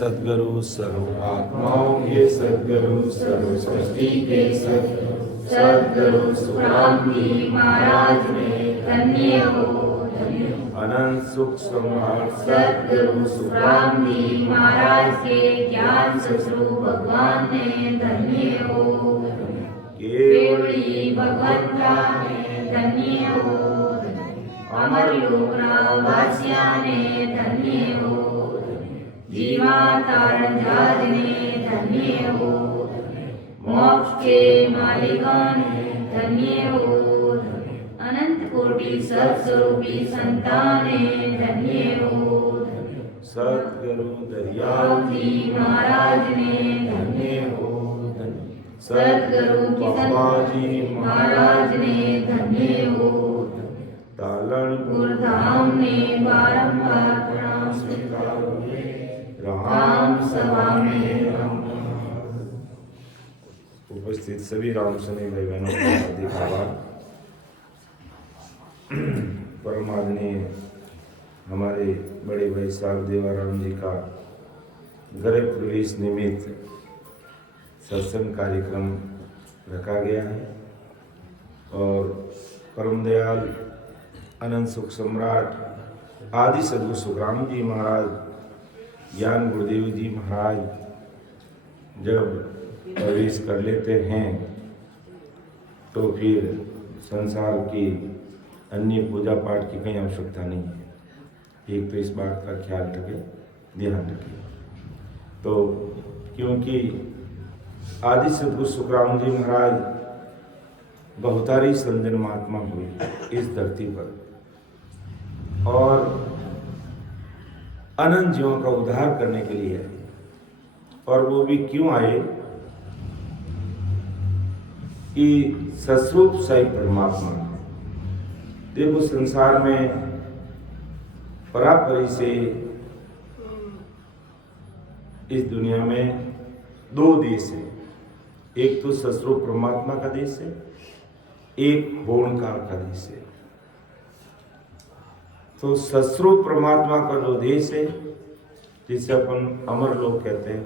सद्गुरु सर्व आत्माओं के सद्गुरु सर्व सृष्टि के सद्गुरु सुखराम जी महाराज ने धन्य हो अनंत सुख सम्राट सद्गुरु सुखराम जी महाराज के ज्ञान स्वरूप भगवान ने धन्य हो केवली भगवंता ने धन्य हो अमर लोक वासिया ने धन्य हो जीवा तारण जात ने धन्य हो मोक्ष के मालिका ने धन्य हो अनंत कोटि सत्स्वरूपी संतान ने धन्य हो सद्गुरु दयाल जी महाराज ने धन्य हो सद्गुरु बाबा जी महाराज ने धन्य हो तालनपुर धाम ने बारंबार प्रणाम स्वीकार राम सभा में उपस्थित सभी राम सैनिक भाई बहनों का हार्दिक आभार। परमादरणीय हमारे बड़े भाई साहब देवाराम जी का गृह प्रवेश निमित्त सत्संग कार्यक्रम रखा गया है और परम दयाल अनंत सुख सम्राट आदि सद्गुरु सुखराम जी महाराज ज्ञान गुरुदेव जी महाराज जब प्रवेश कर लेते हैं तो फिर संसार की अन्य पूजा पाठ की कहीं आवश्यकता नहीं है। एक तो इस बात का ख्याल रखें, ध्यान रखें। तो क्योंकि आदि सद्गुरु सुखराम जी महाराज बहुतारी संजन महात्मा हुए इस धरती पर और अनंत जीवों का उद्धार करने के लिए आए। और वो भी क्यों आए कि सस्वरूप साई परमात्मा देखो संसार में परापरी से इस दुनिया में दो देश है। एक तो सस्वरूप परमात्मा का देश है, एक होणकाल का देश है। तो सस्वरूप परमात्मा का जो देश है जिसे अपन अमर लोक कहते हैं,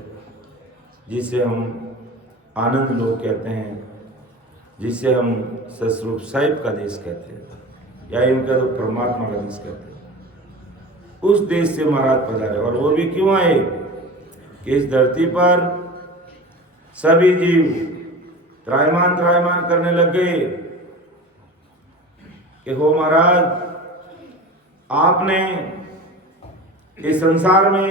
जिसे हम आनंद लोक कहते हैं, जिसे हम सस्वरूप साहिब का देश कहते हैं या इनका तो परमात्मा का देश कहते हैं, उस देश से महाराज पधारे। और वो भी क्यों आए कि इस धरती पर सभी जीव त्रायमान करने लगे कि हो महाराज आपने इस संसार में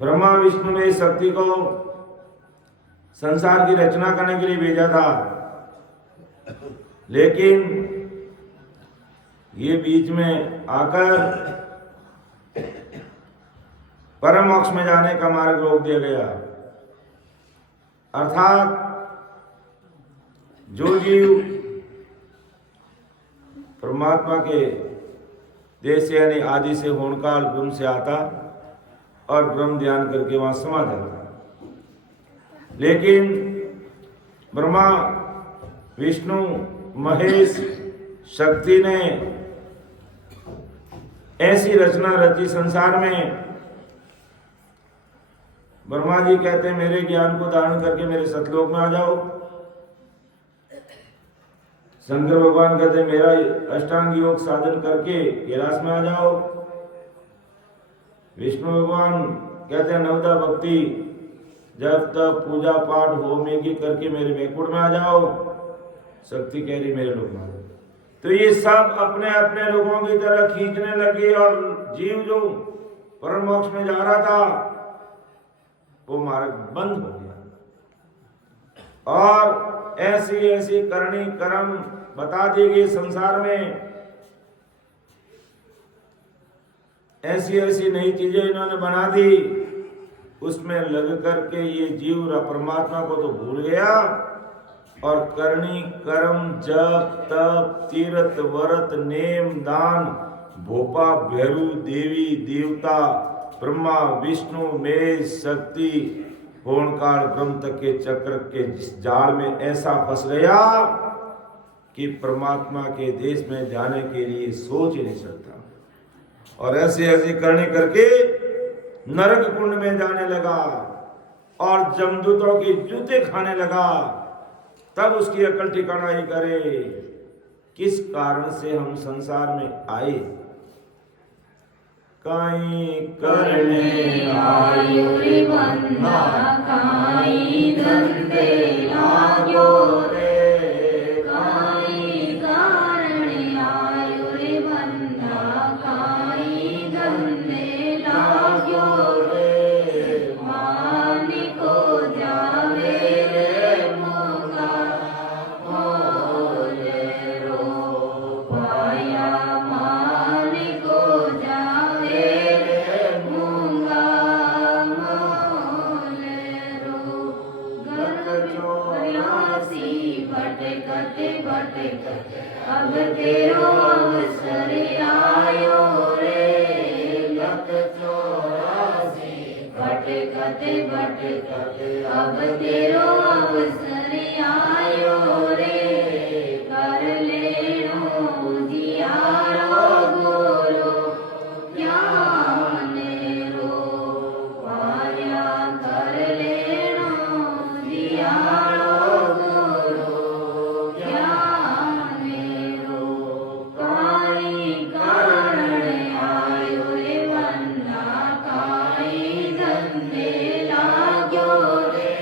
ब्रह्मा विष्णु में शक्ति को संसार की रचना करने के लिए भेजा था, लेकिन ये बीच में आकर परम मोक्ष में जाने का मार्ग रोक दिया गया। अर्थात जो जीव परमात्मा के देश से यानी आदि से होणकाल ब्रह्म से आता और ब्रह्म ध्यान करके वहां समा जाता, लेकिन ब्रह्मा विष्णु महेश शक्ति ने ऐसी रचना रची संसार में। ब्रह्मा जी कहते हैं मेरे ज्ञान को धारण करके मेरे सतलोक में आ जाओ। शंकर भगवान कहते मेरा अष्टांग योग साधन करके कैलाश में आ जाओ। विष्णु भगवान कहते हैं नवदा भक्ति जब तक पूजा पाठ होम यज्ञ करके मेरे वैकुंठ में आ जाओ। शक्ति कह रही मेरे लोग में। तो ये सब अपने अपने लोगों की तरह खींचने लगे और जीव जो परम मोक्ष में जा रहा था वो मार्ग बंद हो गया। और ऐसी ऐसी करनी कर्म बता दी गई संसार में, ऐसी ऐसी नई चीजें इन्होंने बना दी। उसमें लग करके ये जीव परमात्मा को तो भूल गया और करनी कर्म जप तप तीर्थ व्रत नेम दान भोपा भैरू देवी देवता ब्रह्मा विष्णु महेश शक्ति होणकाल ब्रह्म तक के चक्र के जाल में ऐसा फंस गया कि परमात्मा के देश में जाने के लिए सोच ही नहीं सकता। और ऐसी ऐसी करनी करके नरक कुंड में जाने लगा और जमदूतों के जूते खाने लगा, तब उसकी अकल ठिकाना ही करे किस कारण से हम संसार में आए। काई करने आयो रे बंदा, काई धंधे लाग्यो रे, काई कारण आयो रे बंदा, काई धंधे लाग्यो रे, मानी को जावे रे मोगा मोले रो पाया, मानी को जावे रे मोगा मोले रो। घर चौरासी भटकते भटकते अब तेरो अवसर आयो रे, घर चौरासी भटकते भटकते अब तेरो अवसर आयो रे, कर लेनो जियारो गोरो ज्ञान रो पाया, कर लेनो जियारो गोरो ज्ञान रो। काई कारण आयो रे बंदा, काई धंधे लाग्यो रे,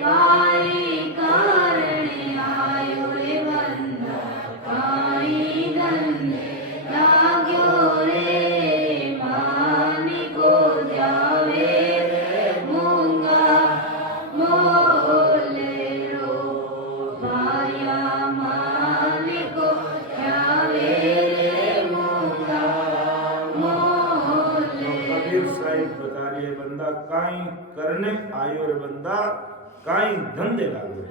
काई कारण आयो रे बंदा, काई धंधे लाग्यो रे, मानी को जावे रे मूंगा मोले रो पाया, मानी को जावे रे मूंगा मोले। कबीर साहिब बता रहे बंदा काई करने आयो रे बंदा, काई धंधे लागो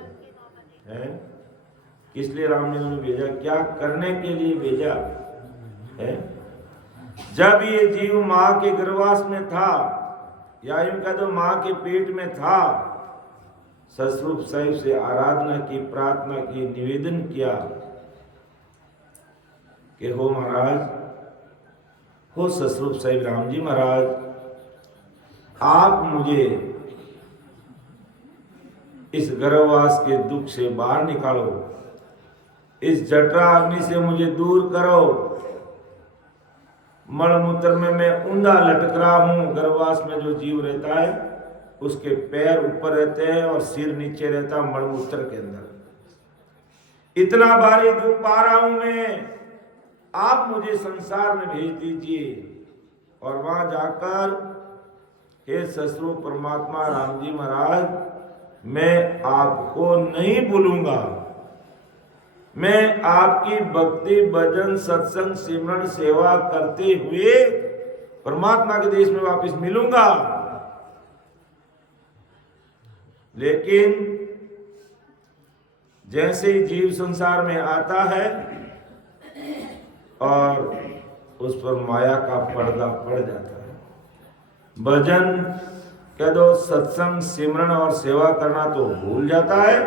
है। किस लिए राम जी ने भेजा, क्या करने के लिए भेजा है। जब ये जीव माँ के गर्भवास में था, या यूं कह दो माँ के पेट में था, ससरूप साहिब से आराधना की, प्रार्थना की, निवेदन किया कि हो महाराज, हो ससरूप साहिब राम जी महाराज, आप मुझे इस गर्भवास के दुख से बाहर निकालो, इस जठरा अग्नि से मुझे दूर करो। मलमूत्र में मैं ऊंधा लटक रहा हूं। गर्भवास में जो जीव रहता है उसके पैर ऊपर रहते हैं और सिर नीचे रहता है मलमूत्र के अंदर। इतना भारी दुख पा रहा हूं मैं, आप मुझे संसार में भेज दीजिए और वहां जाकर हे ससुर परमात्मा राम जी महाराज, मैं आपको नहीं भूलूंगा, मैं आपकी भक्ति भजन सत्संग सिमरण सेवा करते हुए परमात्मा के देश में वापस मिलूंगा। लेकिन जैसे ही जीव संसार में आता है और उस पर माया का पर्दा पड़ जाता है, भजन कह दो सत्संग सिमरण और सेवा करना तो भूल जाता है,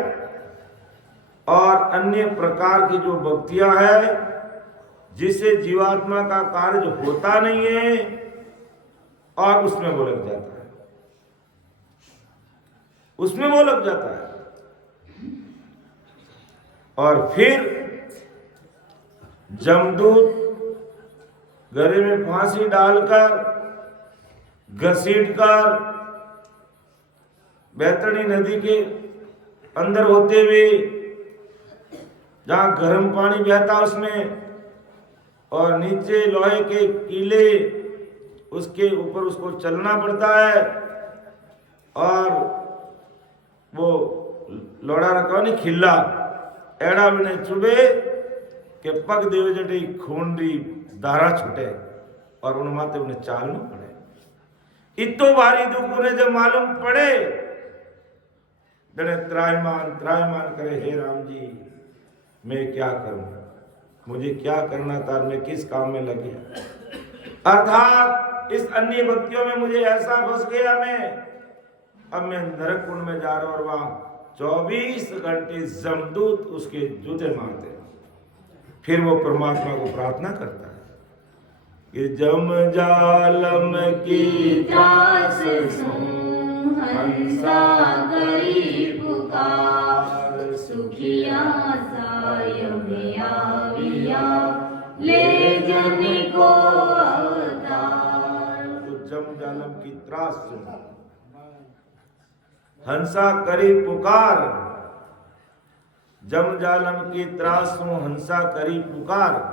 और अन्य प्रकार की जो भक्तियां है जिससे जीवात्मा का कार्य होता नहीं है और उसमें वो लग जाता है, उसमें वो लग जाता है। और फिर जमदूत गले में फांसी डालकर घसीटकर बैतरणी नदी के अंदर होते हुए जहां गर्म पानी बहता उसमें, और नीचे लोहे के कीले, उसके ऊपर उसको चलना पड़ता है, और वो लोड़ा रखा नहीं खिल्ला एड़ा बने चुबे के पग देव जटे खूंडी दारा छुटे और उन माते उन्हें चालना पड़े। इतो भारी दुख उन्हें जब मालूम पड़े, त्रायमान करे, हे राम जी मैं क्या करूं, मुझे क्या करना था, मैं किस काम में लग गया। अर्थात इस अन्य भक्तियों में मुझे ऐसा फंस गया अब मैं नरक कुंड में जा रहा हूं और वहां 24 घंटे जमदूत उसके जूते मारते हैं। फिर वो परमात्मा को प्रार्थना करता है, कि जम जालम की त्रास सुन हंसा करी पुकार सुखिया सायब आविया ले जन को अवतार। तो जम जालम की त्रास सुन हंसा करी पुकार, जम जालम की त्रास सुन हंसा करी पुकार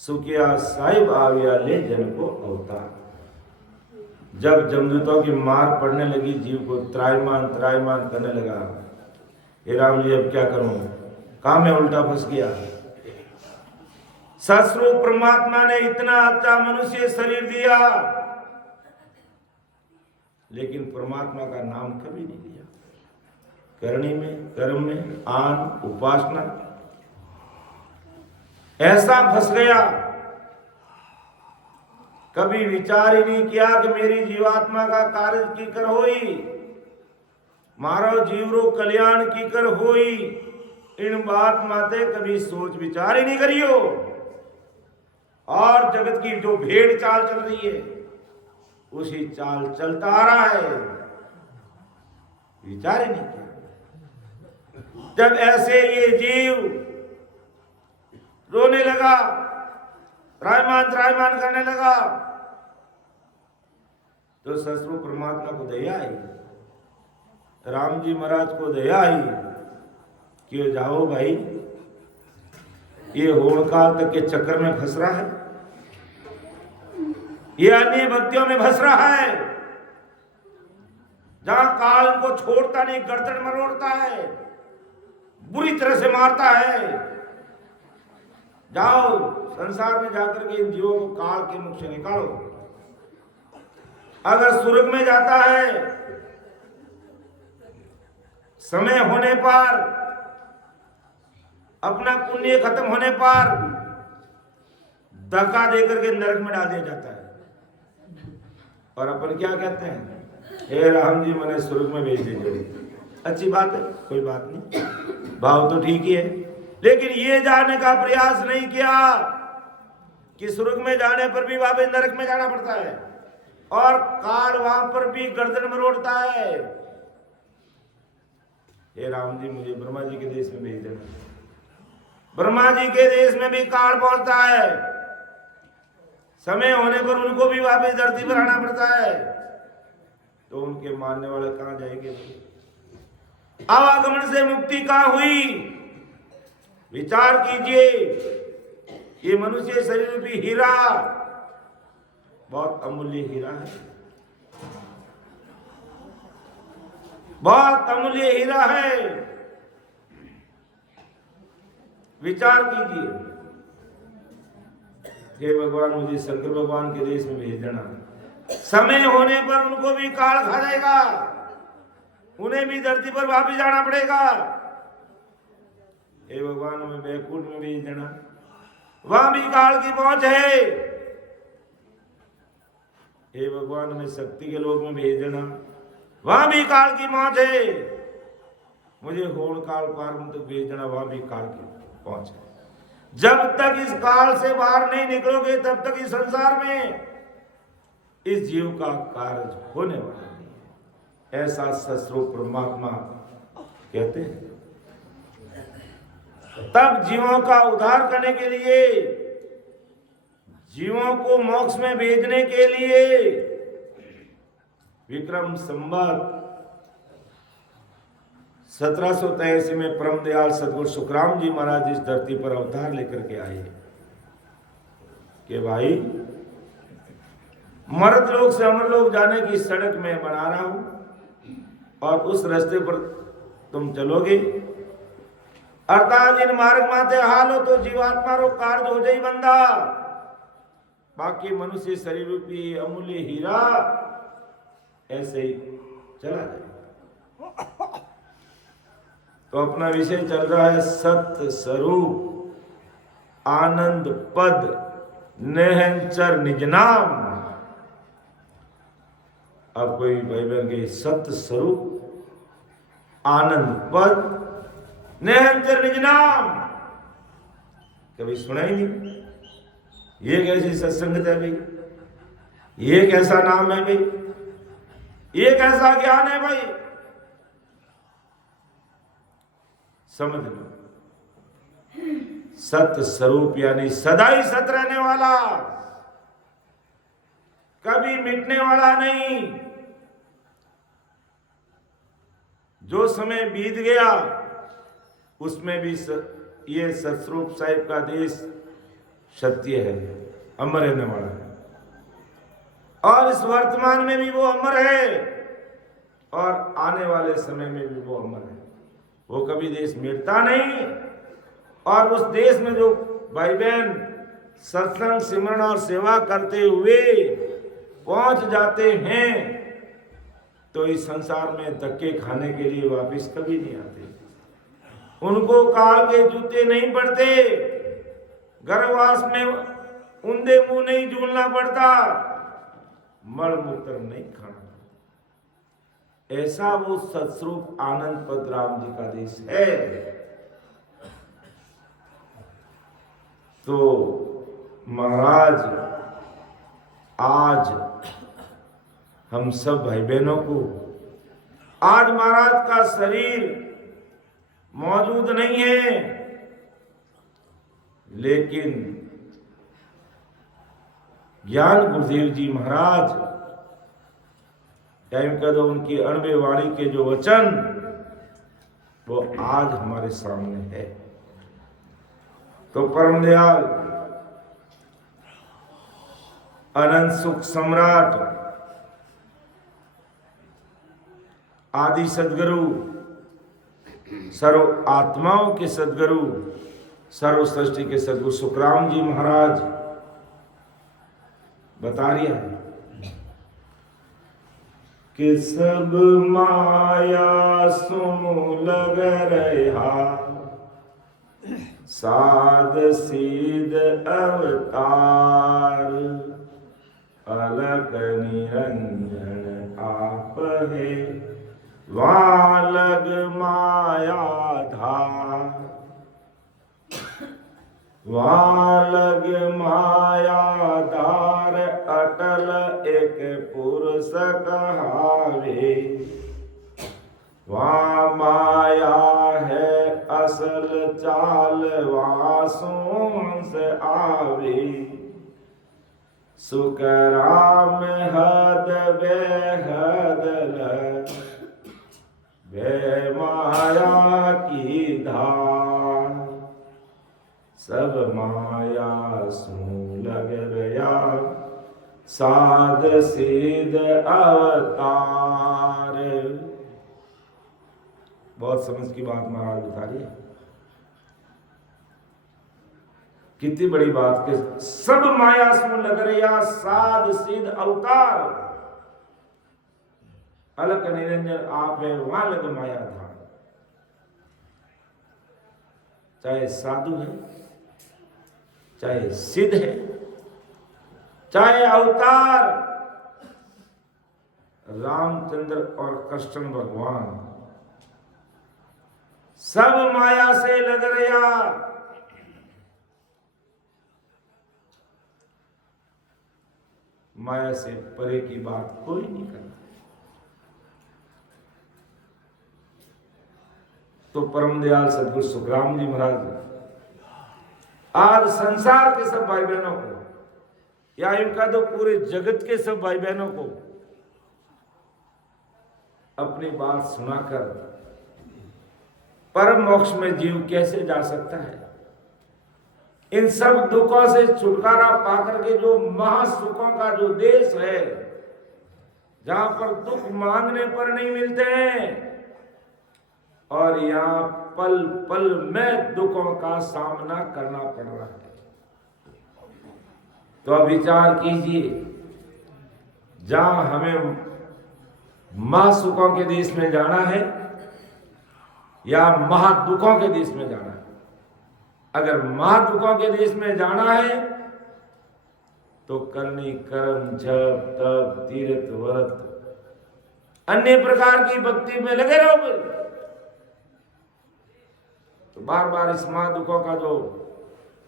सुखिया साहिब आविया ले जन को अवतार। जब जमदूतों की मार पड़ने लगी, जीव को त्रायमान त्रायमान करने लगा, हे राम जी अब क्या करूं, काम में उल्टा फंस गया। सस्वरूप परमात्मा ने इतना अच्छा मनुष्य शरीर दिया, लेकिन परमात्मा का नाम कभी नहीं लिया। करनी में, कर्म में, आन, उपासना, ऐसा फंस गया। कभी विचार ही नहीं किया कि मेरी जीवात्मा का कार्य की कर होई, मारो जीवरो कल्याण की कर होई। इन बात माते कभी सोच विचार ही नहीं करियो। और जगत की जो भेड़ चाल चल रही है उसी चाल चलता आ रहा है, विचार ही नहीं किया। जब ऐसे ये जीव रोने लगा, त्रायमान त्रायमान करने लगा, तो ससुर परमात्मा को दया आई, राम जी महाराज को दया आई कि जाओ भाई, ये होमकाल तक के चक्कर में फंस रहा है, ये अन्य भक्तियों में फंस रहा है, जहां काल को छोड़ता नहीं, गर्दन मरोड़ता है, बुरी तरह से मारता है। जाओ संसार में जाकर के इन जीवों को काल के मुख से निकालो। अगर स्वर्ग में जाता है, समय होने पर, अपना पुण्य खत्म होने पर धक्का देकर के नरक में डाल दिया जाता है। और अपन क्या कहते हैं, हे राम जी मैंने स्वर्ग में भेज दीजिए। अच्छी बात है, कोई बात नहीं, भाव तो ठीक ही है, लेकिन ये जानने का प्रयास नहीं किया कि स्वर्ग में जाने पर भी वापस नरक में जाना पड़ता है और काल वहां पर भी गर्दन मरोड़ता है। हे राम जी मुझे ब्रह्मा जी के देश में भेज देना। ब्रह्मा जी के देश में भी काल पहुंचता है, समय होने पर उनको भी वापस धरती पर आना पड़ता है। तो उनके मानने वाले कहां जाएंगे? आवागमन से मुक्ति कहां हुई? विचार कीजिए, ये मनुष्य शरीर रूपी हीरा बहुत अमूल्य हीरा है, बहुत अमूल्य हीरा है। विचार कीजिए, हे भगवान मुझे शंकर भगवान के देश में भेज देना। समय होने पर उनको भी काल खा जाएगा, उन्हें भी धरती पर वापस जाना पड़ेगा। हे भगवान हमें बैकुंठ में भेज देना, वहां भी काल की पहुंच है। हे भगवान हमें शक्ति के लोक में भेज देना, वहां भी काल की पहुंच है। मुझे होड़ काल पार तक भेज देना, वहां भी काल की पहुंच है। जब तक इस काल से बाहर नहीं निकलोगे तब तक इस संसार में इस जीव का कार्य होने वाला नहीं है, ऐसा सस्वरूप परमात्मा कहते हैं। तब जीवों का उद्धार करने के लिए, जीवों को मोक्ष में भेजने के लिए विक्रम संवत 1783 में परम दयाल सदगुरु सुखराम जी महाराज इस धरती पर अवतार लेकर के आए कि भाई मर्द लोग से अमर लोग जाने की सड़क मैं बना रहा हूं और उस रास्ते पर तुम चलोगे। अर्थात इन मार्ग माते हालो तो जीवात्मा रो कार्य हो जाई बंदा, बाकी मनुष्य शरीर रूपी अमूल्य हीरा ऐसे ही चला जाए। तो अपना विषय चल रहा है सत्य स्वरूप आनंद पद नेहंचर निज नाम। अब कोई भाई बहन के सत्य स्वरूप आनंद पद नेहंचर निज नाम कभी सुना ही नहीं। ये कैसी सत्संगत है भाई, ये कैसा नाम है भाई, ये कैसा ज्ञान है भाई। समझ लो, सत्य स्वरूप यानी सदा ही सत रहने वाला, कभी मिटने वाला नहीं। जो समय बीत गया उसमें भी ये सतस्वरूप साहिब का देश सत्य है, अमर रहने वाला है, और इस वर्तमान में भी वो अमर है और आने वाले समय में भी वो अमर है। वो कभी देश मिटता नहीं। और उस देश में जो भाई बहन सत्संग सिमरन और सेवा करते हुए पहुंच जाते हैं तो इस संसार में धक्के खाने के लिए वापस कभी नहीं आते। उनको काल के जूते नहीं पड़ते, गर्भवास में उंधे मुंह नहीं झूलना पड़ता, मल मूत्र नहीं खाना पड़ता। ऐसा वो सत्स्वरूप आनंद पद राम जी का देश है। तो महाराज आज हम सब भाई बहनों को, आज महाराज का शरीर मौजूद नहीं है, लेकिन ज्ञान गुरुदेव जी महाराज टाइम का दो उनकी अणबे वाणी के जो वचन वो आज हमारे सामने है। तो परम दयाल अनंत सुख सम्राट आदि सदगुरु, सर्व आत्माओं के सदगुरु, सर्व सृष्टि के सदगुरु सुखराम जी महाराज बता रही है कि सब माया सो लग रहा, साध सीध अवतार, अलग निरंजन आप है, वालग माया धार, वालग माया धार, अटल एक पुरुष कहावे, वहाँ माया है असल चाल, वासों से आवे, सुख राम हद बेहद बे माया की धार, सब माया सू लग गया, साध सीध अवतार। बहुत समझ की बात महाराज बता रही है, कितनी बड़ी बात के सब माया सु लग रहा, साध सीध अवतार, अलग निरंजन आप है, वहां लग माया था। चाहे साधु है, चाहे सिद्ध है, चाहे अवतार रामचंद्र और कृष्ण भगवान, सब माया से लग रहा। माया से परे की बात कोई नहीं करता। तो परम दयाल सदगुरु सुखराम जी महाराज आज संसार के सब भाई बहनों को, या इनका तो पूरे जगत के सब भाई बहनों को अपनी बात सुनाकर परम मोक्ष में जीव कैसे जा सकता है, इन सब दुखों से छुटकारा पाकर के जो महासुखों का जो देश है, जहां पर दुख मांगने पर नहीं मिलते हैं और यहाँ पल पल में दुखों का सामना करना पड़ रहा है। तो अब विचार कीजिए, जहां हमें महासुखों के देश में जाना है या महादुखों के देश में जाना है। अगर महादुखों के देश में जाना है तो करनी कर्म जप तप तीर्थ व्रत अन्य प्रकार की भक्ति में लगे रहो। तो बार बार इस महादुखों का जो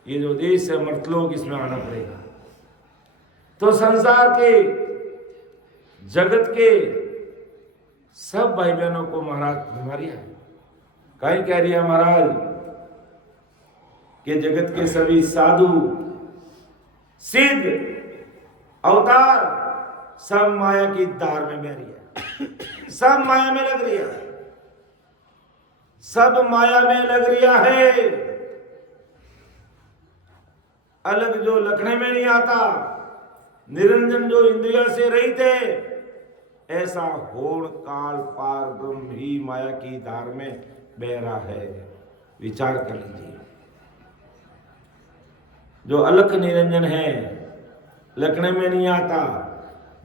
ये जो देश है मर्तलोक, इसमें आना पड़ेगा। तो संसार के, जगत के सब भाई बहनों को महाराज बीमारियां है। कहीं कह रही है महाराज कि जगत के सभी साधु, सिद्ध, अवतार सब माया की धार में बह रही है, सब माया में लग रही है, सब माया में लग रही है। अलग जो लखने में नहीं आता, निरंजन जो इंद्रिया से रहित है, ऐसा होड़ काल पार ब्रह्म ही माया की धार में बह रहा है। विचार कर लीजिए। जो अलख निरंजन है, लखने में नहीं आता,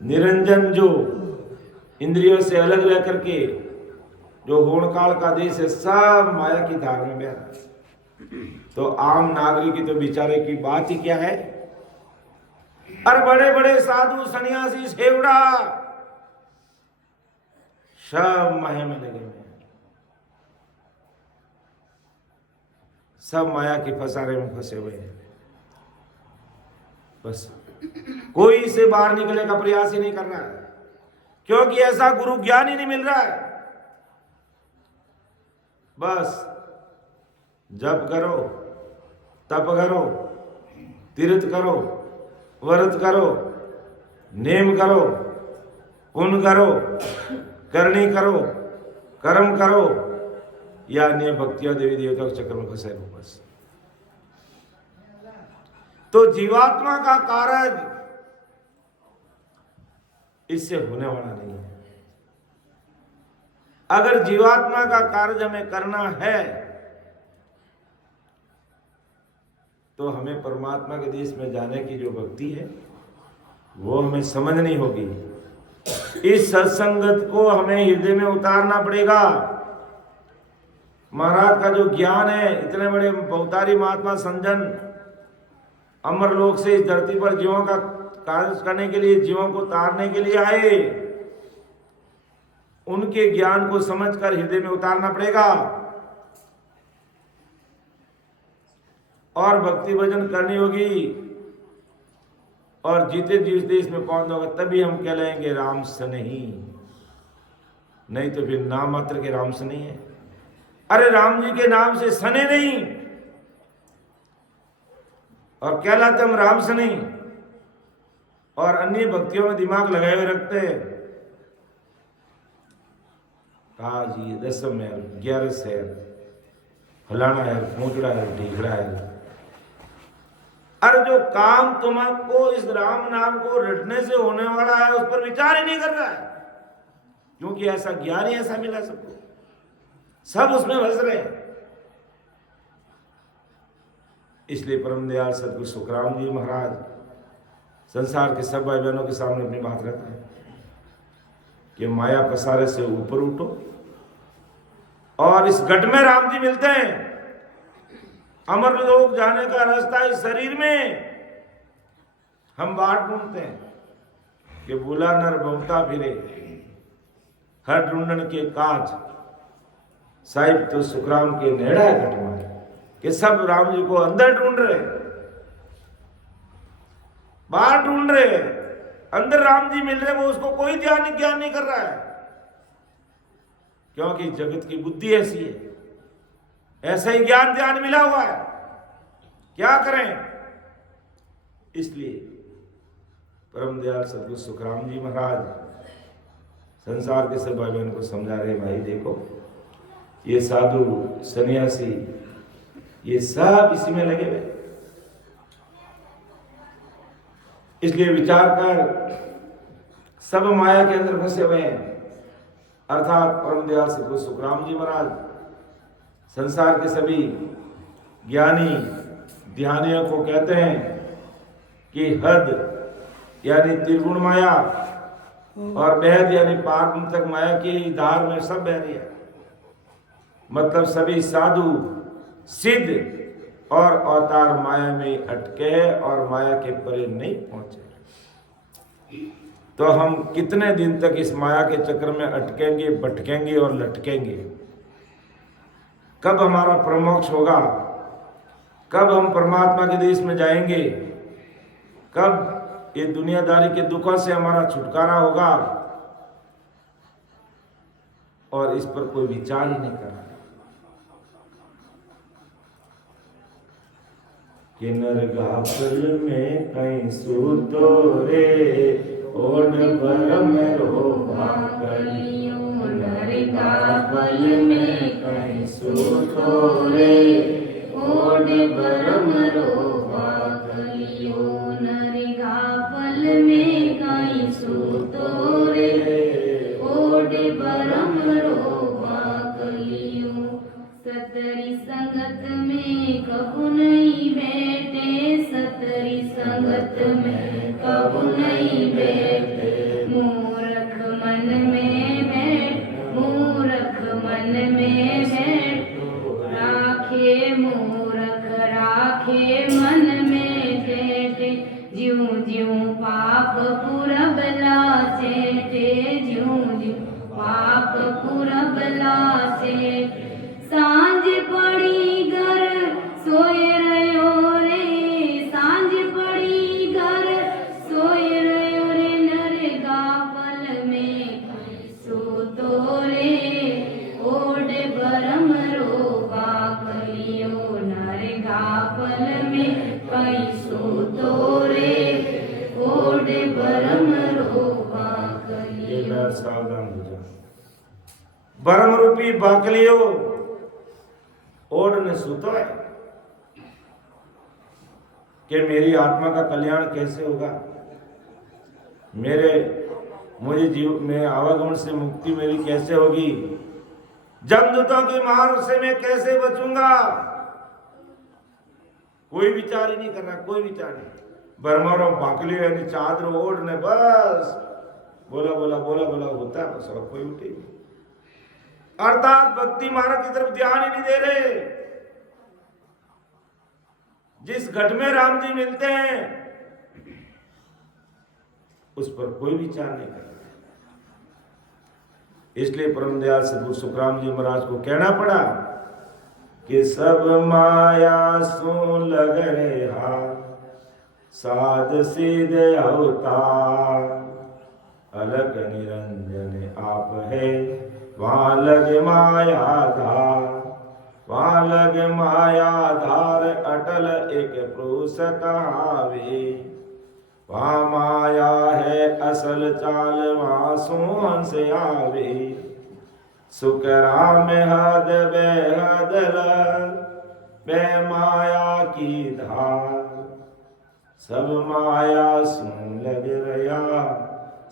निरंजन जो इंद्रियों से अलग रह करके जो होड़काल का देश है, सब माया की धार में बह रहा है। तो आम नागरिक की तो बेचारे की बात ही क्या है। और बड़े बड़े साधु, सन्यासी, सेवड़ा सब माया में लगे हुए हैं, सब माया के फसारे में फंसे हुए हैं। बस कोई इसे बाहर निकलने का प्रयास ही नहीं कर रहा है, क्योंकि ऐसा गुरु ज्ञान ही नहीं मिल रहा है। बस जप करो, तप करो, तीर्थ करो, व्रत करो, नेम करो, पुण्य करो, करनी करो, कर्म करो, या अन्य भक्तियां देवी देवता के चक्कर में फंसे रहो। बस तो जीवात्मा का कार्य इससे होने वाला नहीं है। अगर जीवात्मा का कार्य हमें करना है तो हमें परमात्मा के देश में जाने की जो भक्ति है वो हमें समझनी होगी। इस सत्संगत को हमें हृदय में उतारना पड़ेगा। महाराज का जो ज्ञान है, इतने बड़े बहुतारी महात्मा संजन अमर लोक से इस धरती पर जीवों का कार्य करने के लिए, जीवों को तारने के लिए आए, उनके ज्ञान को समझकर हृदय में उतारना पड़ेगा और भक्ति भजन करनी होगी। और जीते जी उस देश में पहुंचना होगा, तभी हम कहलाएंगे राम सनही, नहीं तो फिर नाम मात्र के राम सनही है। अरे राम जी के नाम से सने नहीं और कहलाते हम राम सनही, और अन्य भक्तियों में दिमाग लगाए हुए रखते हैं। कहा जी 10 महल, 11 शहर, फलाना है, पोंचड़ा है, ढीकड़ा है। अरे जो काम तुमको इस राम नाम को रटने से होने वाला है, उस पर विचार ही नहीं कर रहा है, क्योंकि ऐसा ज्ञान ही ऐसा मिला सबको, सब उसमें फंस रहे हैं। इसलिए परम दयाल सदगुरु सुखराम जी महाराज संसार के सब भाई बहनों के सामने अपनी बात रखते हैं कि माया पसारे से ऊपर उठो। और इस घट में राम जी मिलते हैं। अमर लोक जाने का रास्ता इस शरीर में हम बाट ढूंढते हैं कि बुला नर बहुता फिरे, हर ढूंढन के काज साहिब तो सुखराम के नेड़ा घट मारे, कि सब राम जी को अंदर ढूंढ रहे, बाहर ढूंढ रहे, अंदर राम जी मिल रहे, वो उसको कोई ज्ञान नहीं कर रहा है, क्योंकि जगत की बुद्धि ऐसी है, ऐसा ही ज्ञान ध्यान मिला हुआ है, क्या करें। इसलिए परम दयाल सदगुरु सुखराम जी महाराज संसार के सब भाई बहन को समझा रहे, भाई देखो ये साधु सन्यासी ये सब इसी में लगे हुए, इसलिए विचार कर सब माया के अंदर फंसे हुए हैं। अर्थात परम दयाल सदगुरु सुखराम जी महाराज संसार के सभी ज्ञानी ध्यानियों को कहते हैं कि हद यानी त्रिगुण माया और बेहद यानी पार तक माया की धार में सब बह रही है। मतलब सभी साधु सिद्ध और अवतार माया में अटके हैं और माया के परे नहीं पहुंचे। तो हम कितने दिन तक इस माया के चक्र में अटकेंगे, भटकेंगे और लटकेंगे? कब हमारा प्रमोक्ष होगा? कब हम परमात्मा के देश में जाएंगे, कब ये दुनियादारी के दुखों से हमारा छुटकारा होगा, और इस पर कोई विचार ही नहीं कर रहा। कि नरगापल में कहीं सूतो रे, ओड परम रोहा कलियो। नरगापल में कहीं सूतो रे, ओड परम रोहा कलियो। नरगापल में कहीं सूतो रे, ओड परम रोहा कलियो। सतरी संगत में कबू नहीं बैठे, सतरी संगत में कबू नहीं बैठे। मूर्ख मन में बैठ, मूर्ख मन में बैठ, राखे मूर्ख राखे मन में बैठे। ज्यों ज्यों पाप पुरबला चेटे, ज्यों ज्यों पाप पुरबला चेटे। सांझ पड़ी घर सोए रहो रे, सांझ पड़ी घर सोए रहो रे। नरगापल में सूतो रे, ओड बरम रोगा कलियो। नरगापल में कहीं सूतो रे, ओड बरम रोगा कलियो। सावधान हो जा। बरम रूपी बाकलियो ओढ़ ने सुतो है कि मेरी आत्मा का कल्याण कैसे होगा, मुझे जीव में आवागमन से मुक्ति मेरी कैसे होगी, जमदूतों की मार से मैं कैसे बचूंगा। कोई विचार ही नहीं कर रहा, कोई विचार नहीं। बरमारो बाकली यानी चादर ओढ़ ने बस बोला बोला बोला बोला होता है बस, और कोई उठी। अर्थात भक्ति मार्ग की तरफ ध्यान ही नहीं दे रहे। जिस घट में राम जी मिलते हैं उस पर कोई विचार नहीं कर रहे। इसलिए परम दयाल सद्गुरु सुखराम जी महाराज को कहना पड़ा कि सब माया सो लग रहा, साध सीध अवतार। अलग निरंजन आप है, वहाँ लग माया धार, वहाँ लग माया धार। अटल एक पुरुष कहावे, वहाँ माया है असल चाल, वहाँ सोहंस आवे। सुख राम हद बेहद बे माया की धार। सब माया सुन लग रहा,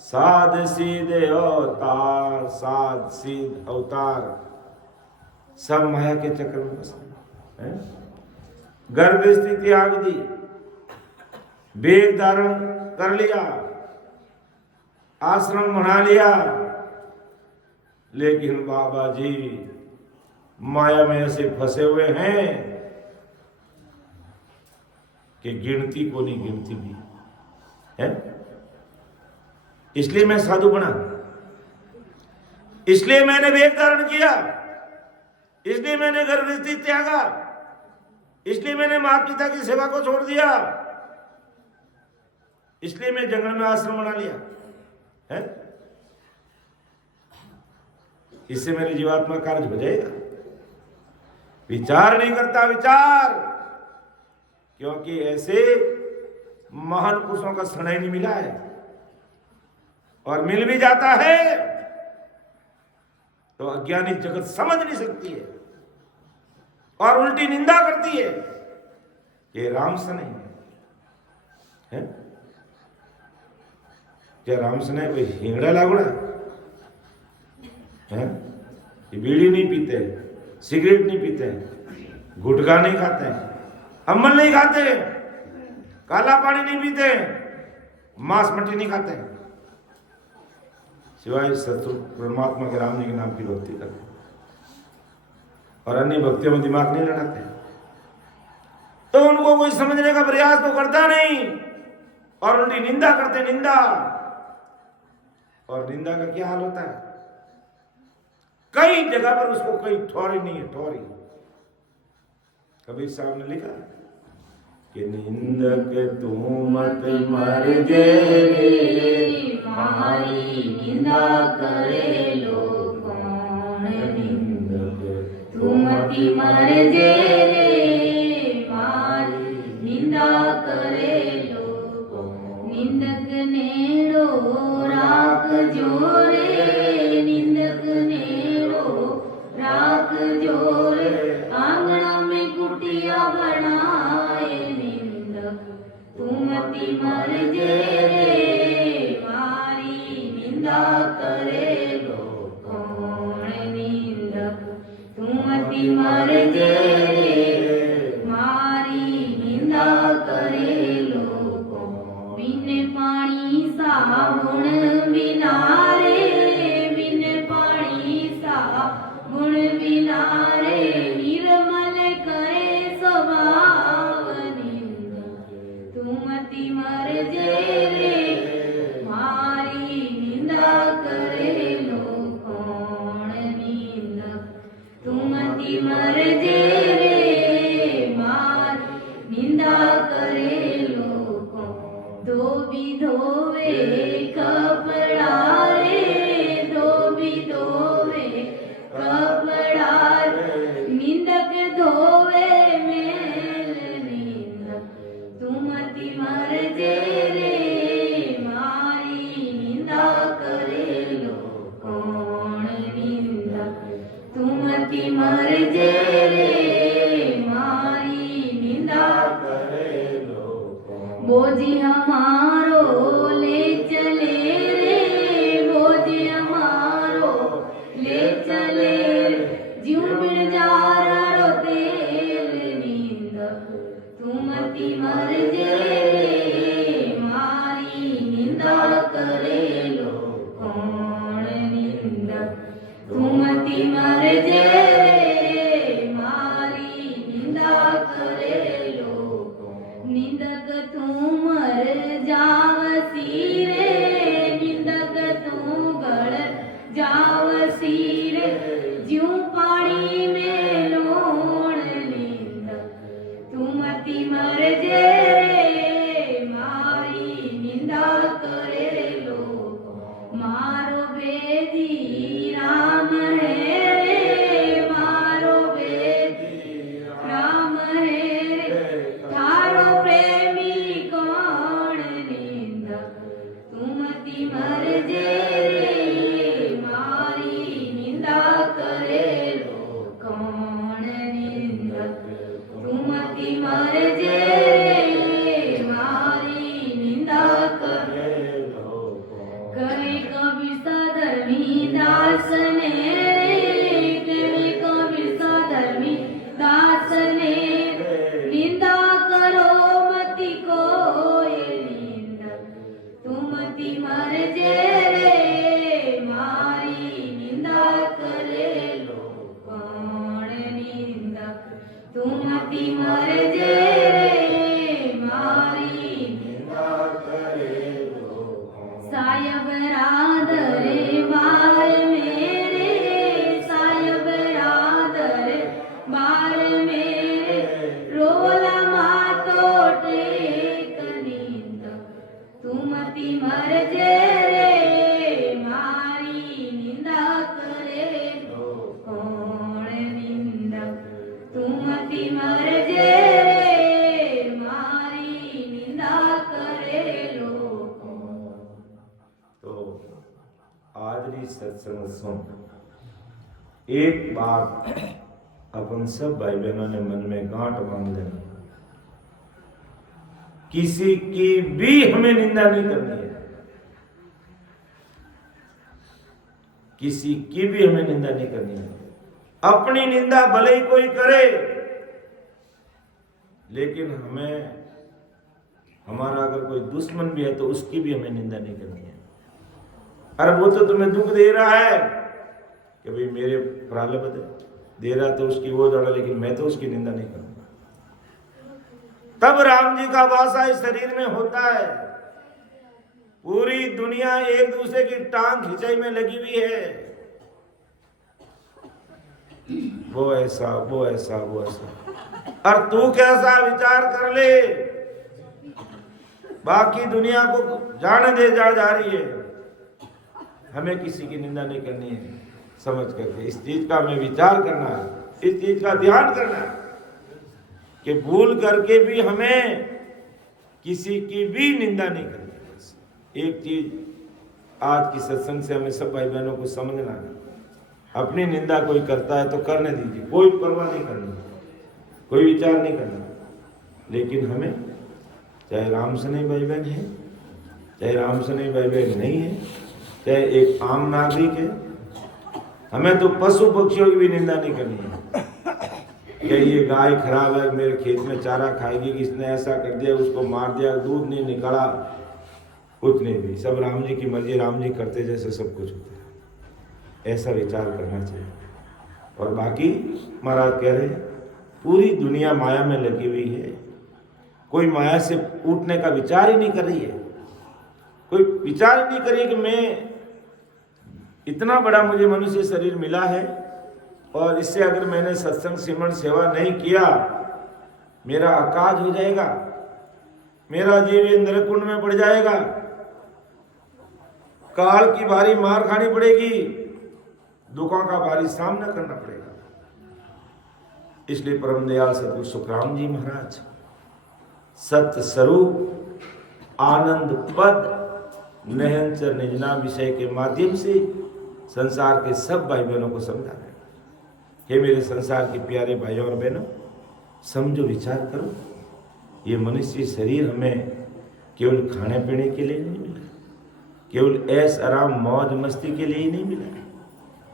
साध सीधे अवतार। साध सीध अवतार सब माया के चक्कर में फंसे हैं। गर्भ स्थिति आग दी, वेद धारण कर लिया, आश्रम बना लिया, लेकिन बाबा जी माया में ऐसे फंसे हुए हैं कि गिनती को नहीं गिनती भी है। इसलिए मैं साधु बना, इसलिए मैंने वेद धारण किया, इसलिए मैंने घर गृहस्थी त्यागा, इसलिए मैंने माता पिता की सेवा को छोड़ दिया, इसलिए मैं जंगल में आश्रम बना लिया है। इससे मेरी जीवात्मा कार्य हो जाएगा। विचार नहीं करता, विचार, क्योंकि ऐसे महान पुरुषों का शरण नहीं मिला है, और मिल भी जाता है तो अज्ञानी जगत समझ नहीं सकती है और उल्टी निंदा करती है। ये राम से नहीं है। क्या राम से नहीं कोई हिंगड़ा लागुड़ा है? ये बीड़ी नहीं पीते, सिगरेट नहीं पीते, गुटखा नहीं खाते, अम्मल नहीं खाते, काला पानी नहीं पीते, मांस मट्टी नहीं खाते, सिवाय सत्य परमात्मा के राम जी के नाम की भक्ति करते, और अन्य भक्तियों में दिमाग नहीं लड़ाते। तो उनको कोई समझने का प्रयास तो करता नहीं, और उनकी निंदा करते, निंदा। और निंदा का क्या हाल होता है? कई जगह पर उसको कोई ठौरी नहीं है, ठौरी। कबीर साहब ने लिखा कि निंदक तू मत मर जे मारी निंदा करे लो कौन निंदक तू मती मर जे मारी निंदा करे लो निंदक नेड़ो राख जोरे निंदक नेड़ो राख जोरे आंगना में कुटिया बनाए निंदक तू मती मर जे मारी निंदा करे लो कौन निंदक तू मती मर जे मारी निंदा करे लो बिन पानी साबुन बिना रे बिन पानी साबुन बिना रे निर्मल करे स्वभाव निंदक तू मती मर जे मारी निंदा करे लो कौन निंदक तू मती मर जे मारी निंदा करे लो धोबी धोवे कपड़ा रे धोबी धोवे कपड़ा निंदक धोवे मेल निंदक तू मती मर जे मारी निंदा करे लो कौन निंदक तू मती मर जे मारी निंदा करे लो बोझी हमारो ले चले रे बोझी हमारो ले चले जीव बिन जारा रो तेल निंदक तू मती मर जे मारी निंदा करे लो कौन निंदक तू मती मर जे मारी निंदा करे लो निंदक तू मर जावसी रे निंदक तू गड़ जावसी रे ज्यों पानी में लोण निंदक तू मती मर जे मारी निंदा करे लो मारो बेदी राम है रे मारो बेदी राम है रे थारो प्रेमी कौन निंदक तू मती मर जे मारी निंदा करे लो कौन निंदक तू मती मर जे मारी निंदा करे लो करे कबीर सधर्मी दास ने करे कबीर सधर्मी दास ने निंदा करो मती कोई निंदक तू मती मर जे मारी निंदा करे लो कौन निंदक तू मती मर जे मारी निंदा करे लो सायब राधरे बार मेरे सायब राधरे बार मेरे रोला मातो टेक निंदक तू मती मर जे मारी निंदा करे लो कौन निंदक तू मती मर जे मारी निंदा करे लो तो આજની સત્સંગ સુન एक बात अपन सब भाई बहनों ने मन में गांठ बांध लेना, किसी की भी हमें निंदा नहीं करनी है, किसी की भी हमें निंदा नहीं करनी है। अपनी निंदा भले ही कोई करे, लेकिन हमें हमारा अगर कोई दुश्मन भी है तो उसकी भी हमें निंदा नहीं करनी है। अरे वो तो तुम्हें दुख दे रहा है कि भाई मेरे प्रारब्ध दे रहा तो उसकी वो जाना, लेकिन मैं तो उसकी निंदा नहीं करूंगा। तब राम जी का वासा इस शरीर में होता है। पूरी दुनिया एक दूसरे की टांग खिंचाई में लगी हुई है, वो ऐसा, वो ऐसा, वो ऐसा। और तू कैसा विचार कर ले, बाकी दुनिया को जाने दे जा रही है। हमें किसी की निंदा नहीं करनी है, समझ करके इस चीज का हमें विचार करना है, इस चीज का ध्यान करना है कि भूल करके भी हमें किसी की भी निंदा नहीं करनी। एक चीज आज की सत्संग से हमें सब भाई बहनों को समझना है, अपनी निंदा कोई करता है तो करने दीजिए, कोई परवाह नहीं करनी, कोई विचार नहीं करना। लेकिन हमें चाहे राम से नहीं भाई बहन है, चाहे राम से नहीं भाई बहन नहीं है, चाहे एक आम नागरिक है, हमें तो पशु पक्षियों की भी निंदा नहीं करनी है। क्या ये गाय खराब है, मेरे खेत में चारा खाएगी, किसने ऐसा कर दिया, उसको मार दिया, दूध नहीं निकाला, कुछ नहीं भी, सब राम जी की मर्जी, राम जी करते जैसे सब कुछ होता है, ऐसा विचार करना चाहिए। और बाकी महाराज कह रहे हैं पूरी दुनिया माया में लगी हुई है, कोई माया से उठने का विचार ही नहीं कर रही है, कोई विचार ही नहीं करिए कि मैं इतना बड़ा मुझे मनुष्य शरीर मिला है और इससे अगर मैंने सत्संग सिमरन सेवा नहीं किया मेरा अकाज हो जाएगा, मेरा जीव इंद्र कुंड में पड़ जाएगा, काल की भारी मार खानी पड़ेगी, दुखों का भारी सामना करना पड़ेगा। इसलिए परम दयाल सतगुरु सुखराम जी महाराज सत्य स्वरूप आनंद पद नहंचर निजना विषय के माध्यम से संसार के सब भाई बहनों को समझा रहे हैं। हे मेरे संसार के प्यारे भाइयों और बहनों, समझो, विचार करो, ये मनुष्य शरीर हमें केवल खाने पीने के लिए नहीं मिला, केवल ऐश आराम मौज मस्ती के लिए ही नहीं मिला,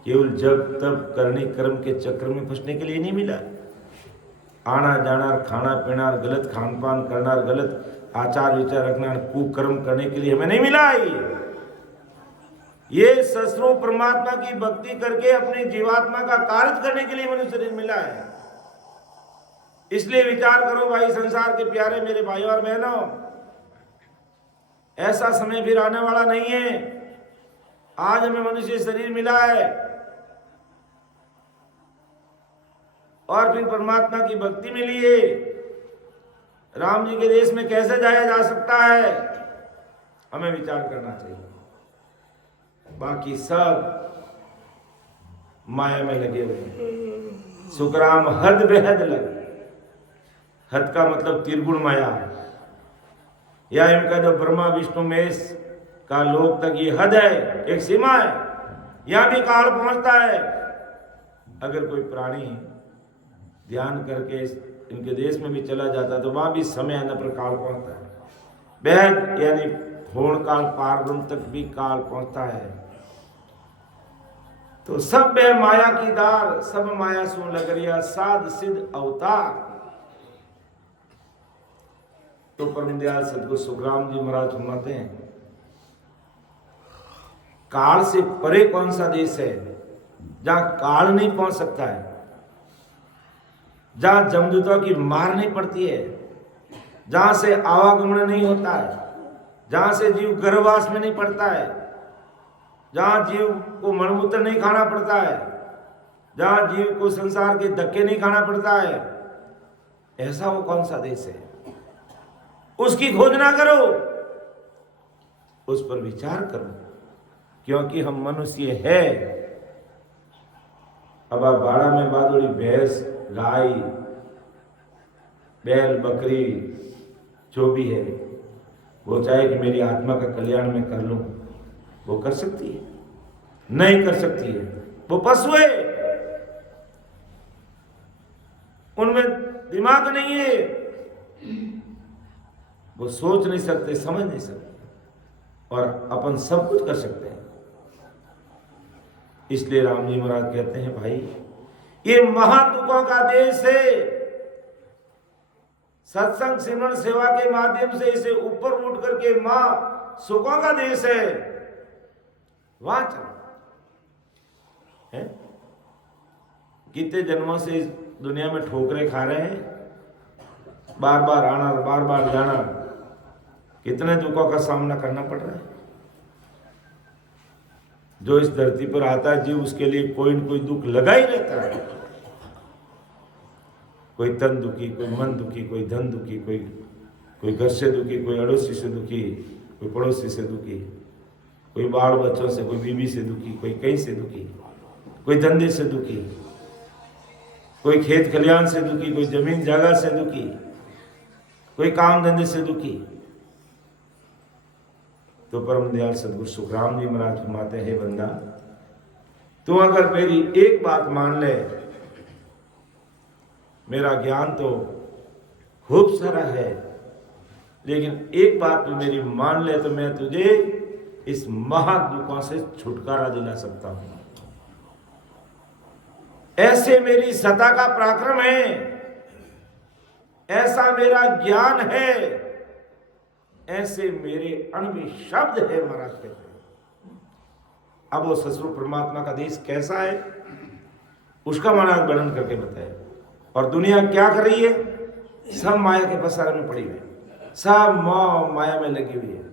केवल जब तब करने कर्म के चक्र में फंसने के लिए नहीं मिला। आना जाना, खाना पीना, गलत खान पान करना, गलत आचार विचार रखना, कुकर्म करने के लिए हमें नहीं मिला। ये ससुरों परमात्मा की भक्ति करके अपनी जीवात्मा का कार्य करने के लिए मनुष्य शरीर मिला है। इसलिए विचार करो भाई, संसार के प्यारे मेरे भाइयों और बहनों, ऐसा समय फिर आने वाला नहीं है। आज हमें मनुष्य शरीर मिला है और फिर परमात्मा की भक्ति मिली है। राम जी के देश में कैसे जाया जा सकता है, हमें विचार करना चाहिए। बाकी सब माया में लगे हुए हैं। सुखराम हद बेहद लगे, हद का मतलब त्रिगुण माया, या इनका जो ब्रह्मा विष्णु महेश का लोक तक ये हद है, एक सीमा है, यहां भी काल पहुंचता है। अगर कोई प्राणी ध्यान करके इनके देश में भी चला जाता तो वहां भी समय आने पर काल पहुंचता है। बेहद यानी होड़ काल पारब्रह्म तक भी काल पहुंचता है। तो सब बे माया की दार, सब माया सु लगरिया, साध सिद्ध अवतार। तो परम दयाल सतगुरु सुखराम जी महाराज फरमाते हैं, काल से परे कौन सा देश है जहां काल नहीं पहुंच सकता है, जहां जमदूतों की मार नहीं पड़ती है, जहां से आवागमन नहीं होता है, जहां से जीव गर्भवास में नहीं पड़ता है, जहां जीव को मलमूत्र नहीं खाना पड़ता है, जहां जीव को संसार के धक्के नहीं खाना पड़ता है, ऐसा वो कौन सा देश है, उसकी खोज ना करो, उस पर विचार करो, क्योंकि हम मनुष्य है। अब आप बाड़ा में बादुड़ी भैंस, गाय, बैल, बकरी जो भी है, वो चाहे कि मेरी आत्मा का कल्याण मैं कर लूं, वो कर सकती है? नहीं कर सकती है। वो पशु है, उनमें दिमाग नहीं है, वो सोच नहीं सकते, समझ नहीं सकते, और अपन सब कुछ कर सकते हैं। इसलिए राम जी महाराज कहते हैं, भाई ये महादुखों का देश है, सत्संग सिमरन सेवा के माध्यम से इसे ऊपर उठ करके मां सुखों का देश है, वहां चलो। कितने जन्मों से इस दुनिया में ठोकरे खा रहे हैं, बार बार आना, बार बार जाना, कितने दुखों का सामना करना पड़ रहा है। जो इस धरती पर आता है जीव, उसके लिए कोई न कोई दुख लगा ही रहता है। कोई तन दुखी, कोई मन दुखी, कोई धन दुखी, कोई घर से दुखी, कोई अड़ोसी से दुखी, कोई पड़ोसी से दुखी, कोई बाल बच्चों से, कोई बीवी से दुखी, कोई कहीं से दुखी, कोई धंधे से दुखी, कोई खेत खलियान से दुखी, कोई जमीन जगह से दुखी, कोई काम धंधे से दुखी। तो परम दयाल सदगुरु सुखराम जी महाराज फरमाते हैं, बंदा तू अगर मेरी एक बात मान ले, मेरा ज्ञान तो खूब सारा है, लेकिन एक बात तू मेरी मान ले तो मैं तुझे इस महादुखों से छुटकारा दिला सकता हूं। ऐसे मेरी सत्ता का पराक्रम है, ऐसा मेरा ज्ञान है, ऐसे मेरे अणवी शब्द है महाराज कहते हैं। अब वो ससुर परमात्मा का देश कैसा है उसका महाराज वर्णन करके बताए। और दुनिया क्या कर रही है? सब माया के पसारे में पड़ी हुई है, सब माया में लगी हुई है,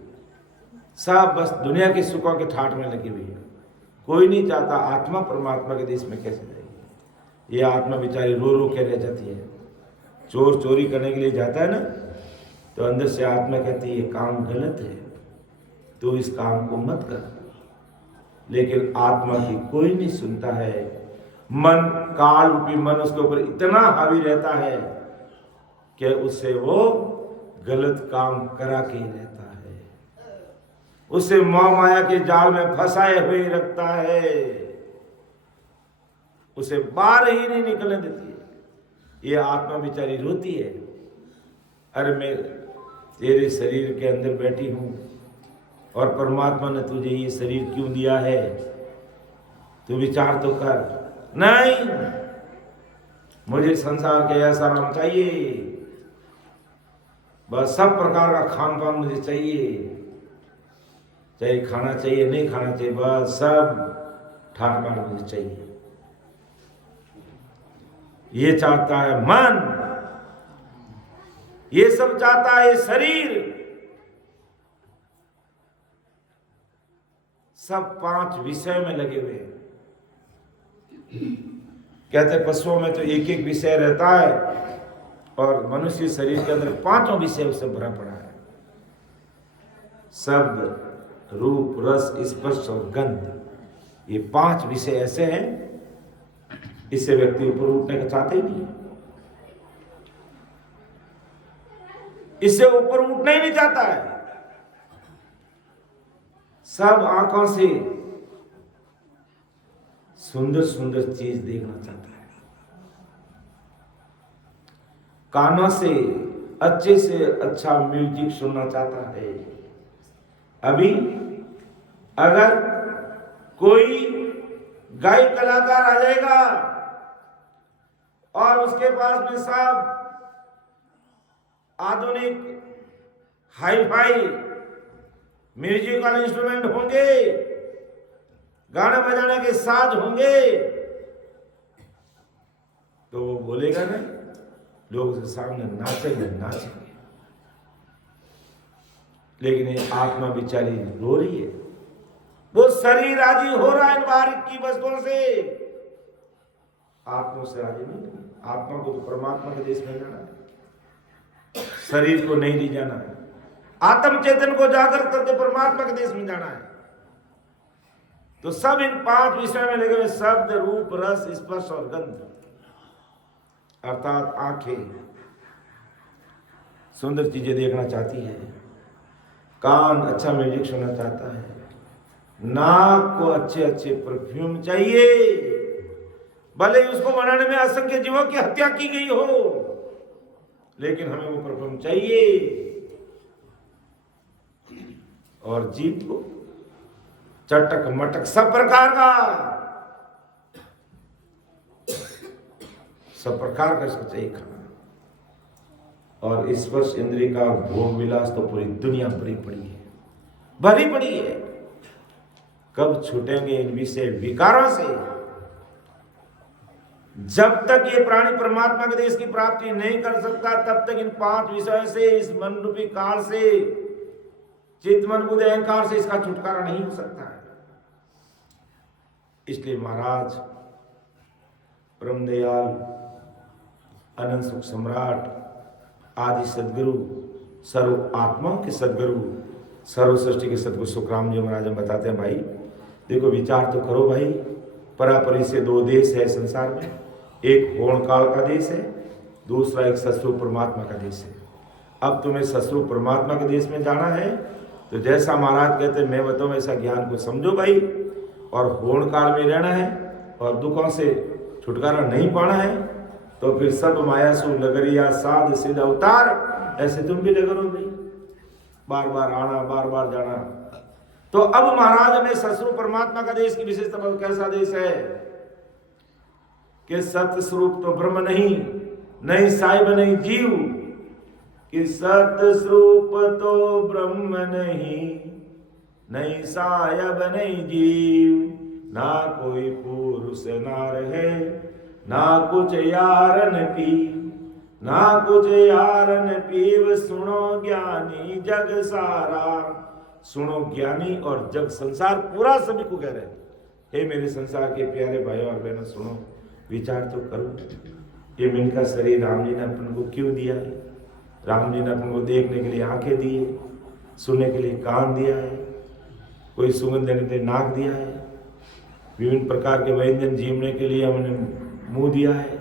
सब बस दुनिया के सुखों के ठाट में लगी हुई है। कोई नहीं चाहता आत्मा परमात्मा के देश में कैसे जाएगी। ये आत्मा बेचारी रो रो के रह जाती है। चोर चोरी करने के लिए जाता है ना, तो अंदर से आत्मा कहती है ये काम गलत है, तो इस काम को मत कर। लेकिन आत्मा की कोई नहीं सुनता है। मन, काल रूपी मन उसके ऊपर इतना हावी रहता है कि उससे वो गलत काम करा के ही रहता है, उसे मोह माया के जाल में फंसाए हुए रखता है, उसे बाहर ही नहीं निकलने देती है। ये आत्मा बेचारी रोती है, अरे मैं तेरे शरीर के अंदर बैठी हूं और परमात्मा ने तुझे ये शरीर क्यों दिया है, तू विचार तो कर। नहीं, मुझे संसार के ऐसा नाम चाहिए, बस सब प्रकार का खान पान मुझे चाहिए, चाहे खाना चाहिए नहीं खाना चाहिए, बस सब ठाट बाट मुझे चाहिए। ये चाहता है मन, ये सब चाहता है शरीर। सब 5 विषय में लगे हुए हैं। कहते पशुओं में तो एक एक विषय रहता है और मनुष्य शरीर के अंदर 5 विषय उससे भरा पड़ा है। शब्द, रूप, रस, स्पर्श और गंध, ये 5 विषय ऐसे हैं, इससे व्यक्ति ऊपर उठने का चाहते ही नहीं, इससे ऊपर उठना ही नहीं चाहता है। सब आंखों से सुंदर सुंदर चीज देखना चाहता है, कानों से अच्छे से अच्छा म्यूजिक सुनना चाहता है। अभी अगर कोई गायक कलाकार आ जाएगा और उसके पास में सब आधुनिक हाई फाई म्यूजिकल इंस्ट्रूमेंट होंगे, गाने बजाने के साज होंगे, तो वो बोलेगा ना, लोग उसके सामने नाचेंगे। लेकिन ये आत्मा बेचारी रो रही है, वो शरीर राजी हो रहा है इन बाहर की वस्तुओं से, आत्मा से राजी नहीं। आत्मा को तो परमात्मा के देश में जाना है, शरीर को नहीं ले जाना है। आत्म चेतन को जागृत करके परमात्मा के देश में जाना है। तो सब इन 5 विषय में लगे हुए, शब्द, रूप, रस, स्पर्श और गंध, अर्थात आंखें सुंदर चीजें देखना चाहती है, कान अच्छा म्यूजिक सुनना चाहता है, नाक को अच्छे अच्छे परफ्यूम चाहिए, भले ही उसको बनाने में असंख्य जीवों की हत्या की गई हो, लेकिन हमें वो परफ्यूम चाहिए। और जीभ को चटक मटक सब प्रकार का इसको चाहिए खाना। और स्पर्श इंद्रिय का भोग विलास तो पूरी दुनिया भरी पड़ी है। कब छूटेंगे इन विषय विकारों से? जब तक ये प्राणी परमात्मा के देश की प्राप्ति नहीं कर सकता, तब तक इन 5 विषयों से, इस मन रूपी काल से, चित्त मन बुद्धि अहंकार से इसका छुटकारा नहीं हो सकता है। इसलिए महाराज परम दयाल अनंत सुख सम्राट आदि सदगुरु, सर्व आत्माओं के सदगुरु, सर्व सृष्टि के सदगुरु सुखराम जी महाराज हम बताते हैं, भाई देखो विचार तो करो भाई, परापरी से दो देश है संसार में, एक होण काल का देश है, दूसरा एक सतस्वरूप परमात्मा का देश है। अब तुम्हें सतस्वरूप परमात्मा के देश में जाना है तो जैसा महाराज कहते हैं मैं बताऊं वैसा ज्ञान को समझो भाई, और होण काल में रहना है और दुखों से छुटकारा नहीं पाना है तो फिर सब माया सु नगरिया साध सिद्ध अवतार, ऐसे तुम भी लगे रहो भाई, बार बार आना बार बार जाना। तो अब महाराज में सतस्वरूप परमात्मा का देश की विशेषता कैसा देश है कि सत्य स्वरूप तो ब्रह्म नहीं, नहीं साहिब नहीं जीव, कि सत्य स्वरूप तो ब्रह्म नहीं, नहीं साहिब नहीं जीव, ना कोई पुरुष नार है, ना कुछ यारन पी, ना कुछ यारन पीव, सुनो ज्ञानी जग सारा। सुनो ज्ञानी और जग संसार पूरा सभी को कह रहे हैं, हे मेरे संसार के प्यारे भाइयों और बहनों सुनो, विचार तो करो, ये इनका शरीर राम जी ने अपन को क्यों दिया है? राम जी ने अपन को देखने के लिए आंखें दी है, सुनने के लिए कान दिया है, कोई सुगंध देने के लिए नाक दिया है, विभिन्न प्रकार के व्यंजन जीवने के लिए हमने मुंह दिया है,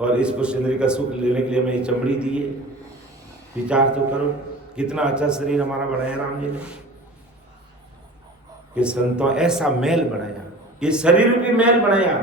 और इस पुष्पेंद्र का सुख लेने के लिए हमें ये चमड़ी दी है। विचार तो करो कितना अच्छा शरीर हमारा बनाया राम जी ने, कि संतों ऐसा मेल बनाया, ये शरीर भी मेल बनाया।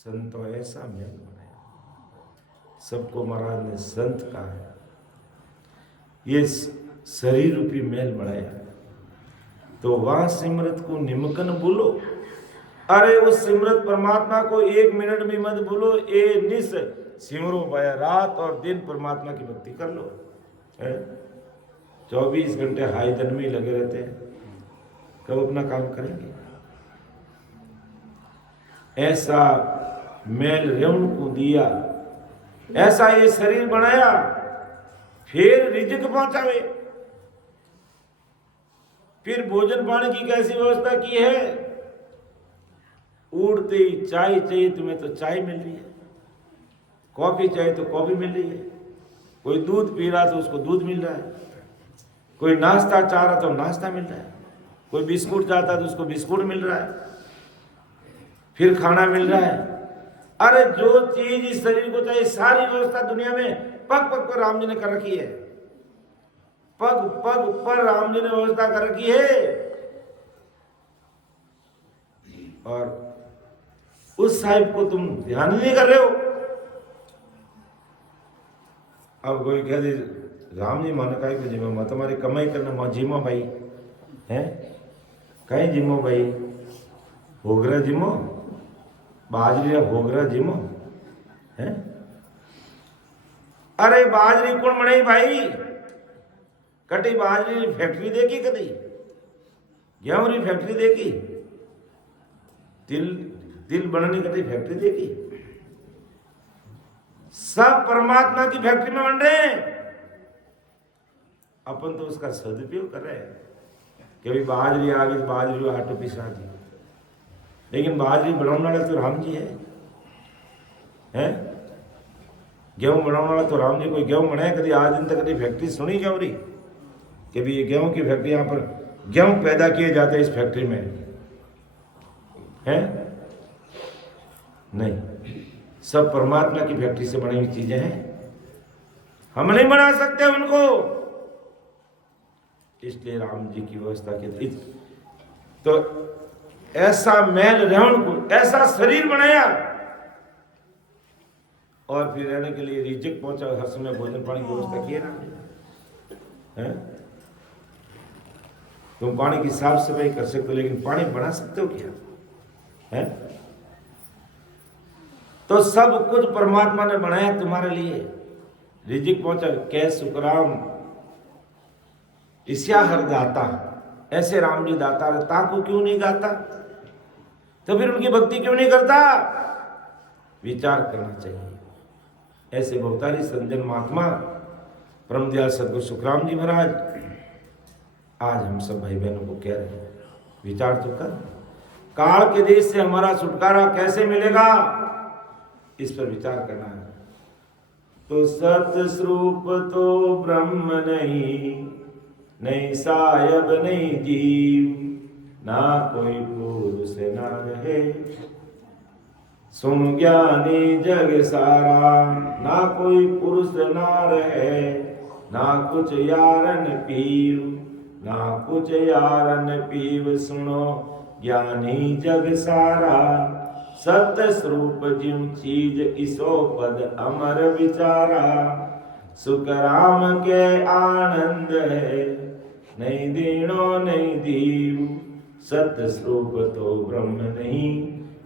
संतों ऐसा मेल बनाया, सबको महाराज ने संत कहा है, ये शरीर रूपी मेल बनाया। तो वहां सिमरत को निमकन बोलो, अरे उस सिमरत परमात्मा को 1 मिनट भी मत भूलो, ए निस सिमरो पाया, रात और दिन परमात्मा की भक्ति कर लो। 24 घंटे हाई धन में लगे रहते हैं, कब अपना काम करेंगे? ऐसा मैल रेवण को दिया, ऐसा ये शरीर बनाया, फिर रिजिक पहुंचावे, फिर भोजन पानी की कैसी व्यवस्था की है? उड़ते ही चाय चाहिए तुम्हें तो चाय मिल रही है, कॉफी चाहिए तो कॉफी मिल रही है, कोई दूध पी रहा तो उसको दूध मिल रहा है, कोई नाश्ता चाह रहा तो नाश्ता मिल रहा है, कोई बिस्कुट चाहता तो उसको बिस्कुट मिल रहा है, फिर खाना मिल रहा है। अरे जो चीज इस शरीर को चाहिए सारी व्यवस्था दुनिया में पग पग पर राम जी ने कर रखी है, पग पग पर राम जी ने व्यवस्था कर रखी है। और उस साहिब को तुम ध्यान नहीं कर रहे हो। अब कोई कह दे राम जी मानो कहीं जिम्मा मैं तुम्हारी कमाई करना जिम्मा भाई है, कहीं जिम्मो भाई होगरा जिम्मो बाजरी होगरा जिम्मो है। अरे बाजरी कौन बने भाई? कटी बाजरी फैक्ट्री देखी, कदी गेहूं री फैक्ट्री देखी, तिल बनने कटी फैक्ट्री देखी? सब परमात्मा की फैक्ट्री में बन रहे हैं, अपन तो उसका सदुपयोग कर रहे हैं कि अभी बाजरी आ गई, बाजरी आटो पिसा दी, लेकिन बाजरी बनाने वाला तो राम जी है? गेहूं बनाने वाला तो राम जी। कोई गेहूं बनाए कभी आज दिन तक कभी फैक्ट्री सुनी गेहूं री कि भी ये गेहूं की फैक्ट्री, यहाँ पर गेहूं पैदा किए जाते हैं इस फैक्ट्री में है? नहीं, सब परमात्मा की फैक्ट्री से बनी हुई चीजें हैं, हम नहीं बना सकते उनको। इसलिए राम जी की व्यवस्था के तो ऐसा मैल रेवण को ऐसा शरीर बनाया और फिर रहने के लिए रिजिक पहुंचा, हर समय भोजन पानी की व्यवस्था की है। तुम पानी की साफ सफाई कर सकते हो, लेकिन पानी बना सकते हो क्या है? तो सब कुछ परमात्मा ने बनाया तुम्हारे लिए, रिजिक पहुंचा। कै सुखराम ईश्या हर दाता, ऐसे राम जी दाता रहता को क्यों नहीं गाता? तो फिर उनकी भक्ति क्यों नहीं करता? विचार करना चाहिए। ऐसे भवतारी संजन महात्मा परम दयाल सदगुरु सुखराम जी महाराज आज हम सब भाई बहनों को कह रहे हैं, विचार तो कर। काल के देश से हमारा छुटकारा कैसे मिलेगा, इस पर विचार करना है। तो सतस्वरूप तो ब्रह्म नहीं सायब नहीं जीव, ना कोई पुरुष ना रहे, सुन ज्ञानी जग सारा, ना कोई पुरुष ना रहे, ना कुछ यारन पीव, ना कुछ यारन पीव, सुनो ज्ञानी जग सारा, सत्य स्वरूप जिम चीज इसो पद अमर विचारा, सुख राम के आनंद है, नहीं दीनो नहीं दीव, सत्य स्वरूप तो ब्रह्म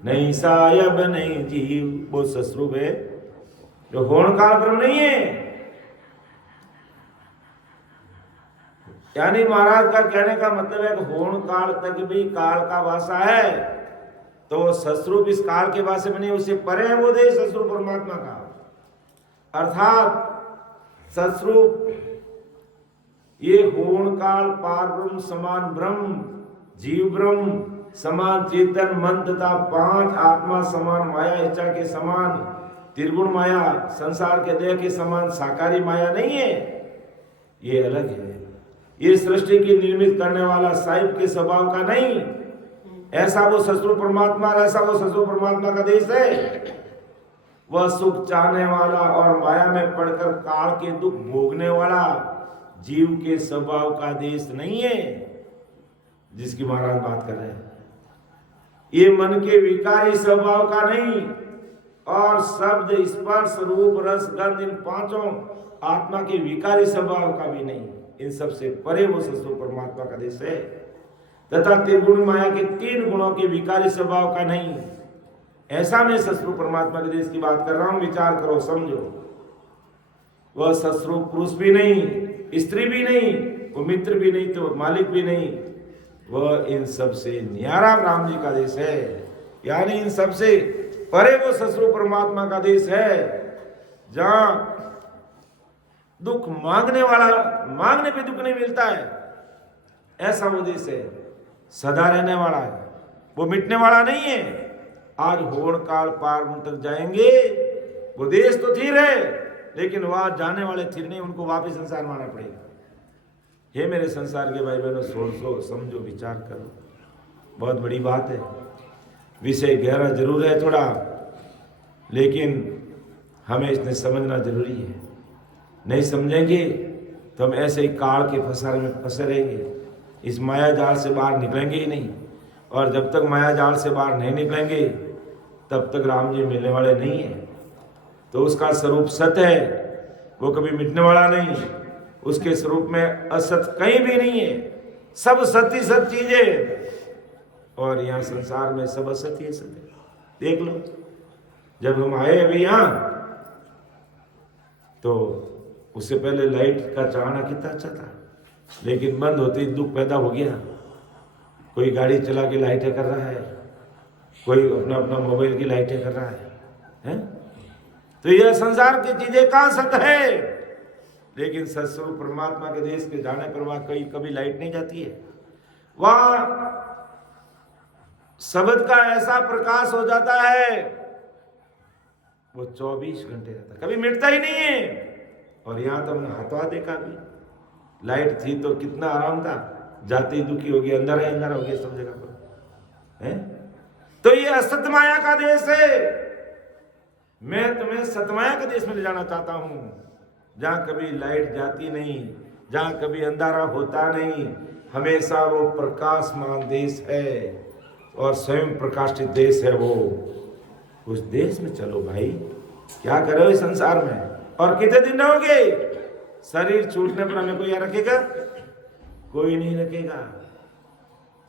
नहीं सायब नहीं जीव। वो सस्वरूप है जो होण काल ब्रह्म नहीं है। यानी महाराज का कहने का मतलब है कि होण काल तक भी काल का वासा है, तो सस्वरूप इस काल के वासे में नहीं, उससे परे है वो देश सस्वरूप परमात्मा का। अर्थात सस्वरूप ये होण काल पार ब्रह्म समान ब्रह्म, जीव ब्रह्म समान चेतन मन तथा 5 आत्मा समान माया इच्छा के समान त्रिगुण माया संसार के देह के समान साकारी माया नहीं है, ये अलग है। ये सृष्टि की निर्मित करने वाला साहिब के स्वभाव का नहीं, ऐसा वो सस्वरूप परमात्मा, ऐसा वो सस्वरूप परमात्मा का देश है। वह सुख चाहने वाला और माया में पड़कर काल के दुख भोगने वाला जीव के स्वभाव का देश नहीं है, जिसकी महाराज बात कर रहे हैं। ये मन के विकारी स्वभाव का नहीं, और शब्द स्पर्श रूप रस गंध इन 5 आत्मा के विकारी स्वभाव का भी नहीं। इन सब से परे वो सस्वरूप परमात्मा का देश है। तथा त्रिगुण माया के 3 गुणों के विकारी स्वभाव का नहीं। ऐसा मैं सस्वरूप परमात्मा के देश की बात कर रहा हूं, विचार करो, समझो। वह सस्वरूप पुरुष भी नहीं, स्त्री भी नहीं, वो मित्र भी नहीं, तो मालिक भी नहीं, वह इन सब से न्यारा राम जी का देश है। यानी इन सब से परे वो सस्वरूप परमात्मा का देश है, जहां दुख मांगने वाला, मांगने पे दुख नहीं मिलता है, ऐसा वो देश है। सदा रहने वाला है, वो मिटने वाला नहीं है। आज होड़ काल पार तक जाएंगे, वो देश तो थिर है, लेकिन वहां जाने वाले थिर नहीं, उनको वापिस संसार में आना पड़ेगा। हे मेरे संसार के भाई बहनों, सोचो, समझो, विचार करो, बहुत बड़ी बात है। विषय गहरा जरूर है थोड़ा, लेकिन हमें इसने समझना जरूरी है। नहीं समझेंगे तो हम ऐसे ही काल के फसार में फंसे रहेंगे, इस माया जाल से बाहर निकलेंगे ही नहीं। और जब तक माया जाल से बाहर नहीं निकलेंगे, तब तक राम जी मिलने वाले नहीं है। तो उसका स्वरूप सत्य है, वो कभी मिटने वाला नहीं। उसके स्वरूप में असत कहीं भी नहीं है, सब सत्य सत चीजें। और यहाँ संसार में सब असत्य सत्य। देख लो, जब हम आए अभी यहाँ, तो उससे पहले लाइट का चलाना कितना अच्छा था, लेकिन बंद होते ही दुख पैदा हो गया। कोई गाड़ी चला के लाइटें कर रहा है, कोई अपना अपना मोबाइल की लाइटें कर रहा है? तो यह संसार की चीजें कहां सत्य है? लेकिन सत्स्वरूप परमात्मा के देश के जाने पर वहां कभी लाइट नहीं जाती है। वहां शब्द का ऐसा प्रकाश हो जाता है, वो 24 घंटे रहता, कभी मिटता ही नहीं है। और यहां तो हमने हाथों देखा भी, लाइट थी तो कितना आराम था, जाते ही दुखी हो गया, अंदर हो गया सब जगह पर है। तो ये असत माया का देश है। मैं तुम्हें सतमाया के देश में ले जाना चाहता हूं, जहां कभी लाइट जाती नहीं, जहां कभी अंधारा होता नहीं, हमेशा वो प्रकाशमान देश है और स्वयं प्रकाशित देश है वो। उस देश में चलो भाई, क्या करो इस संसार में। और कितने दिन रहोगे? शरीर छूटने पर हमें कोई यहाँ रखेगा? कोई नहीं रखेगा।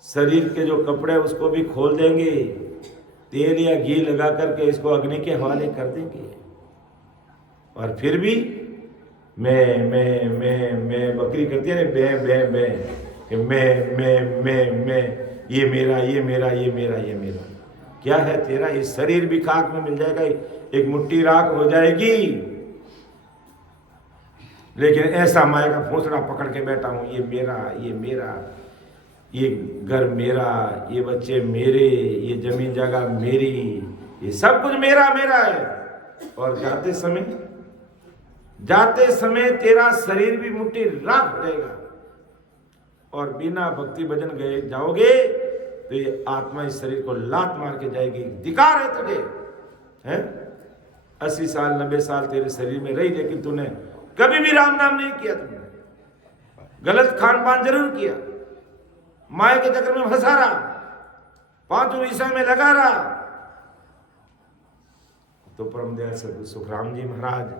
शरीर के जो कपड़े उसको भी खोल देंगे, तेल या घी लगा करके इसको अग्नि के हवाले कर देंगे। और फिर भी मैं बकरी करती है मैं ये मेरा, ये मेरा, ये मेरा, ये मेरा। क्या है तेरा? ये शरीर भी खाक में मिल जाएगा, एक मुट्ठी राख हो जाएगी। लेकिन ऐसा माया का फौसला पकड़ के बैठा हूं, ये मेरा, ये मेरा, ये घर मेरा, ये बच्चे मेरे, ये जमीन जगह मेरी, ये सब कुछ मेरा मेरा है। और जाते समय तेरा शरीर भी मुट्ठी राख हो जाएगा। और बिना भक्ति भजन गए जाओगे तो ये आत्मा इस शरीर को लात मार के जाएगी। धिक्कार है तुझे, है? 80 साल 90 साल तेरे शरीर में रही, लेकिन तूने कभी भी राम नाम नहीं किया। तुमने गलत खान पान जरूर किया, माया के चक्कर में फंसा रहा, 5 विषय में लगा रहा। तो परम दयाल सद्गुरु सुखराम जी महाराज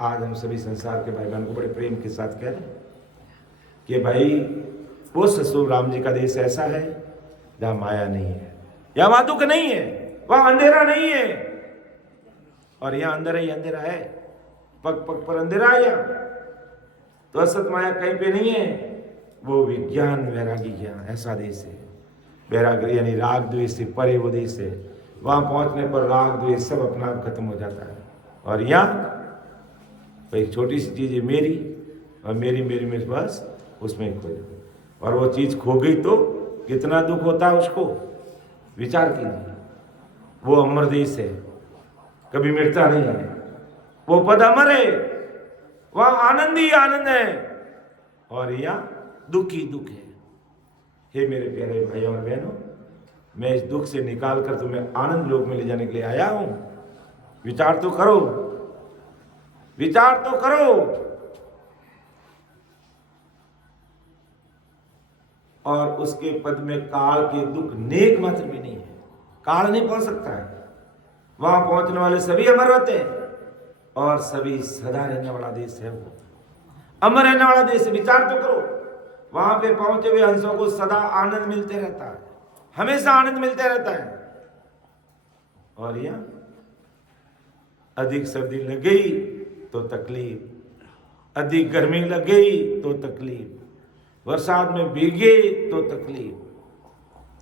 आज हम सभी संसार के भाई बहन को बड़े प्रेम के साथ कह रहे हैं कि भाई वो ससुर राम जी का देश ऐसा है जहां माया नहीं है, या वहां दुख नहीं है, वहां अंधेरा नहीं है। और यहां अंधेरा ही अंधेरा है, पग पग पर अंधेरा है। यहाँ तो असत माया कहीं पे नहीं है। वो विज्ञान वैरागी ज्ञान ऐसा देश है। वैराग्य यानी राग द्वेष से परे वो देश है। वहां पहुंचने पर राग द्वेष सब अपना आप खत्म हो जाता है। और यहाँ तो एक छोटी सी चीज है मेरी, और मेरी मेरी मेरी बस उसमें खो जाए। और वो चीज खो गई तो कितना दुख होता है उसको, विचार कीजिए। वो अमर देश है, कभी मिटता नहीं है। वो पद अमर है, वहां आनंद ही आनंद है, और यहाँ दुख ही दुख है। हे मेरे प्यारे भाइयों और बहनों, मैं इस दुख से निकाल कर तुम्हें आनंद लोक में ले जाने के लिए आया हूं। विचार तो करो, विचार तो करो। और उसके पद में काल के दुख नेक मात्र भी नहीं है, काल नहीं पहुंच सकता है। वहां पहुंचने वाले सभी अमर होते हैं, और सभी सदा रहने वाला देश है। वो अमर रहने वाला देश है। विचार तो करो, वहां पे पहुंचे हुए हंसों को सदा आनंद मिलते रहता है, हमेशा आनंद मिलते रहता है। और यह अधिक सर्दी लग गई तो तकलीफ, अधिक गर्मी लग गई तो तकलीफ, बरसात में भीगे तो तकलीफ,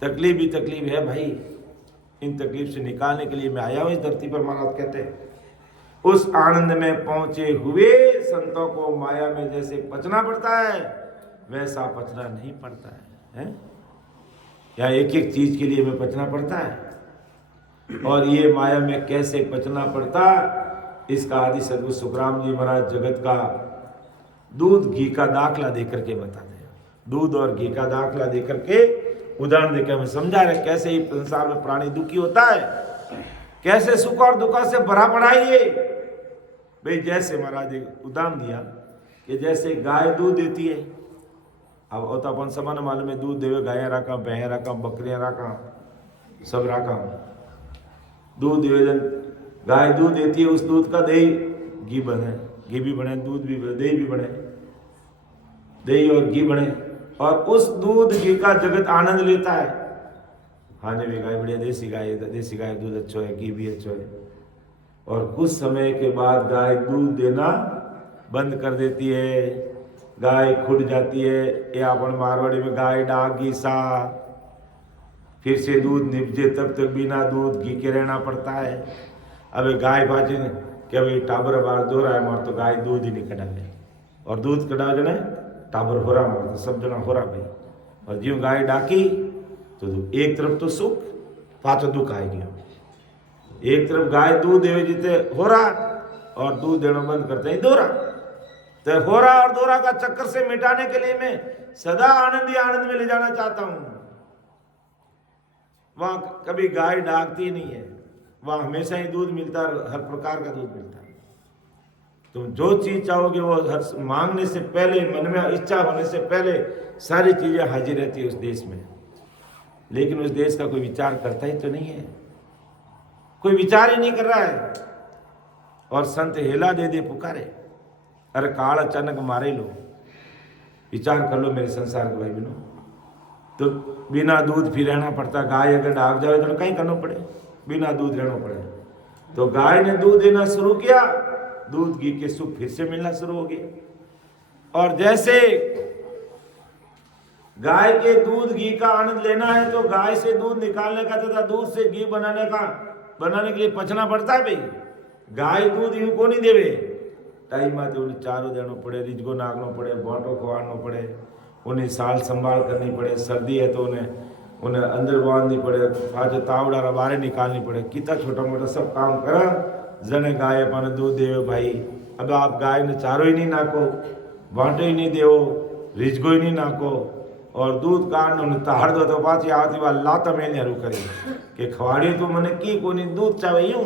तकलीफ ही तकलीफ है भाई। इन तकलीफ से निकालने के लिए मैं आया हूं इस धरती पर। महाराज कहते हैं उस आनंद में पहुंचे हुए संतों को माया में जैसे पचना पड़ता है वैसा पचना नहीं पड़ता है? या एक एक चीज के लिए में पचना पड़ता है। और ये माया में कैसे पचना पड़ता, इसका आदि सद्गुरु सुखराम जी महाराज जगत का दूध घी का दाखला देकर के बताते हैं। दूध और घी का दाखला देकर के उदाहरण देकर हमें समझा रहे कैसे ही संसार में प्राणी दुखी होता है, कैसे सुख और दुख से भरा पड़ा ये भाई। जैसे महाराज उदाहरण दिया कि जैसे गाय दूध देती है, अब होता अपन समान मालूम में दूध देवे गाय रखा, भैंस रखा, बकरियां रखा, सब रखा, दूध देवे। गाय दूध देती है, उस दूध का दही घी बने, घी भी बने, दूध भी बने, दही भी बने, दही और घी बने। और उस दूध घी का जगत आनंद लेता है। खाने में गाय बढ़िया देसी गाय दूध अच्छा है, घी भी अच्छा है। और कुछ समय के बाद गाय दूध देना बंद कर देती है, गाय खुट जाती है। या अपन मारवाड़ी में गाय डागी सा, फिर से दूध निपजे तब तक बिना दूध घी के रहना पड़ता है। अब गाय बाजी क्या भाई टाबर बार दो रहा है मार तो गाय दूध ही नहीं कटावे, और दूध कटा जने टाबर हो रहा मार तो सब जना हो रहा भाई। और ज्यों गाय डाकी तो एक तरफ तो सुख पाँचों दुख आएगी। एक तरफ गाय दूध देवे जीते हो रहा और दूध देना बंद करते ही दो रहा, तो हो रहा और दो रहा का चक्कर से मिटाने के लिए मैं सदा आनंद ही आनंद में ले जाना चाहता हूं। वहां कभी गाय डाकती नहीं है, वहां हमेशा ही दूध मिलता है, हर प्रकार का दूध मिलता है। तुम जो चीज चाहोगे वो हर मांगने से पहले, मन में इच्छा होने से पहले सारी चीजें हाजिर रहती है उस देश में। लेकिन उस देश का कोई विचार करता ही तो नहीं है, कोई विचार ही नहीं कर रहा है। और संत हेला दे दे पुकारे, अरे काल अचानक मारे लो। विचार कर लो मेरे संसार के भाई बहनों, तो बिना दूध फिर रहना पड़ता। गाय अगर डाक जाए तो कहीं करना पड़े, बिना दूध रहना पड़े। तो गाय ने दूध देना शुरू किया, दूध घी के सुख फिर से मिलना शुरू हो गया। और जैसे गाय के दूध घी का आनंद लेना है तो गाय से दूध निकालने का तथा दूध से घी बनाने के लिए पचना पड़ता है भाई। गाय दूध यूं को नहीं देवे, टाइम आते उन्हें चारो देना पड़े, रिजगो नागना पड़े, बांटो खवाना पड़े, उन्हें साल संभाल करनी पड़े। सर्दी है तो उन्हें अंदर बांधनी पड़े, पाँच तावड़ा बाहर निकालनी पड़े। कितना छोटा मोटा सब काम करा जने गाय अपने दूध देवे भाई। अब आप गाय ने चारो ही नहीं नाको, बांटो ही नहीं देवो, रिजगो ही नहीं नाको, और दूध काढ़ उन्हें ताड़ दो तो पाची आती बात लाता मैंने हरू करी कि खवाड़ी तो मैंने की को नहीं दूध चाहे यूं।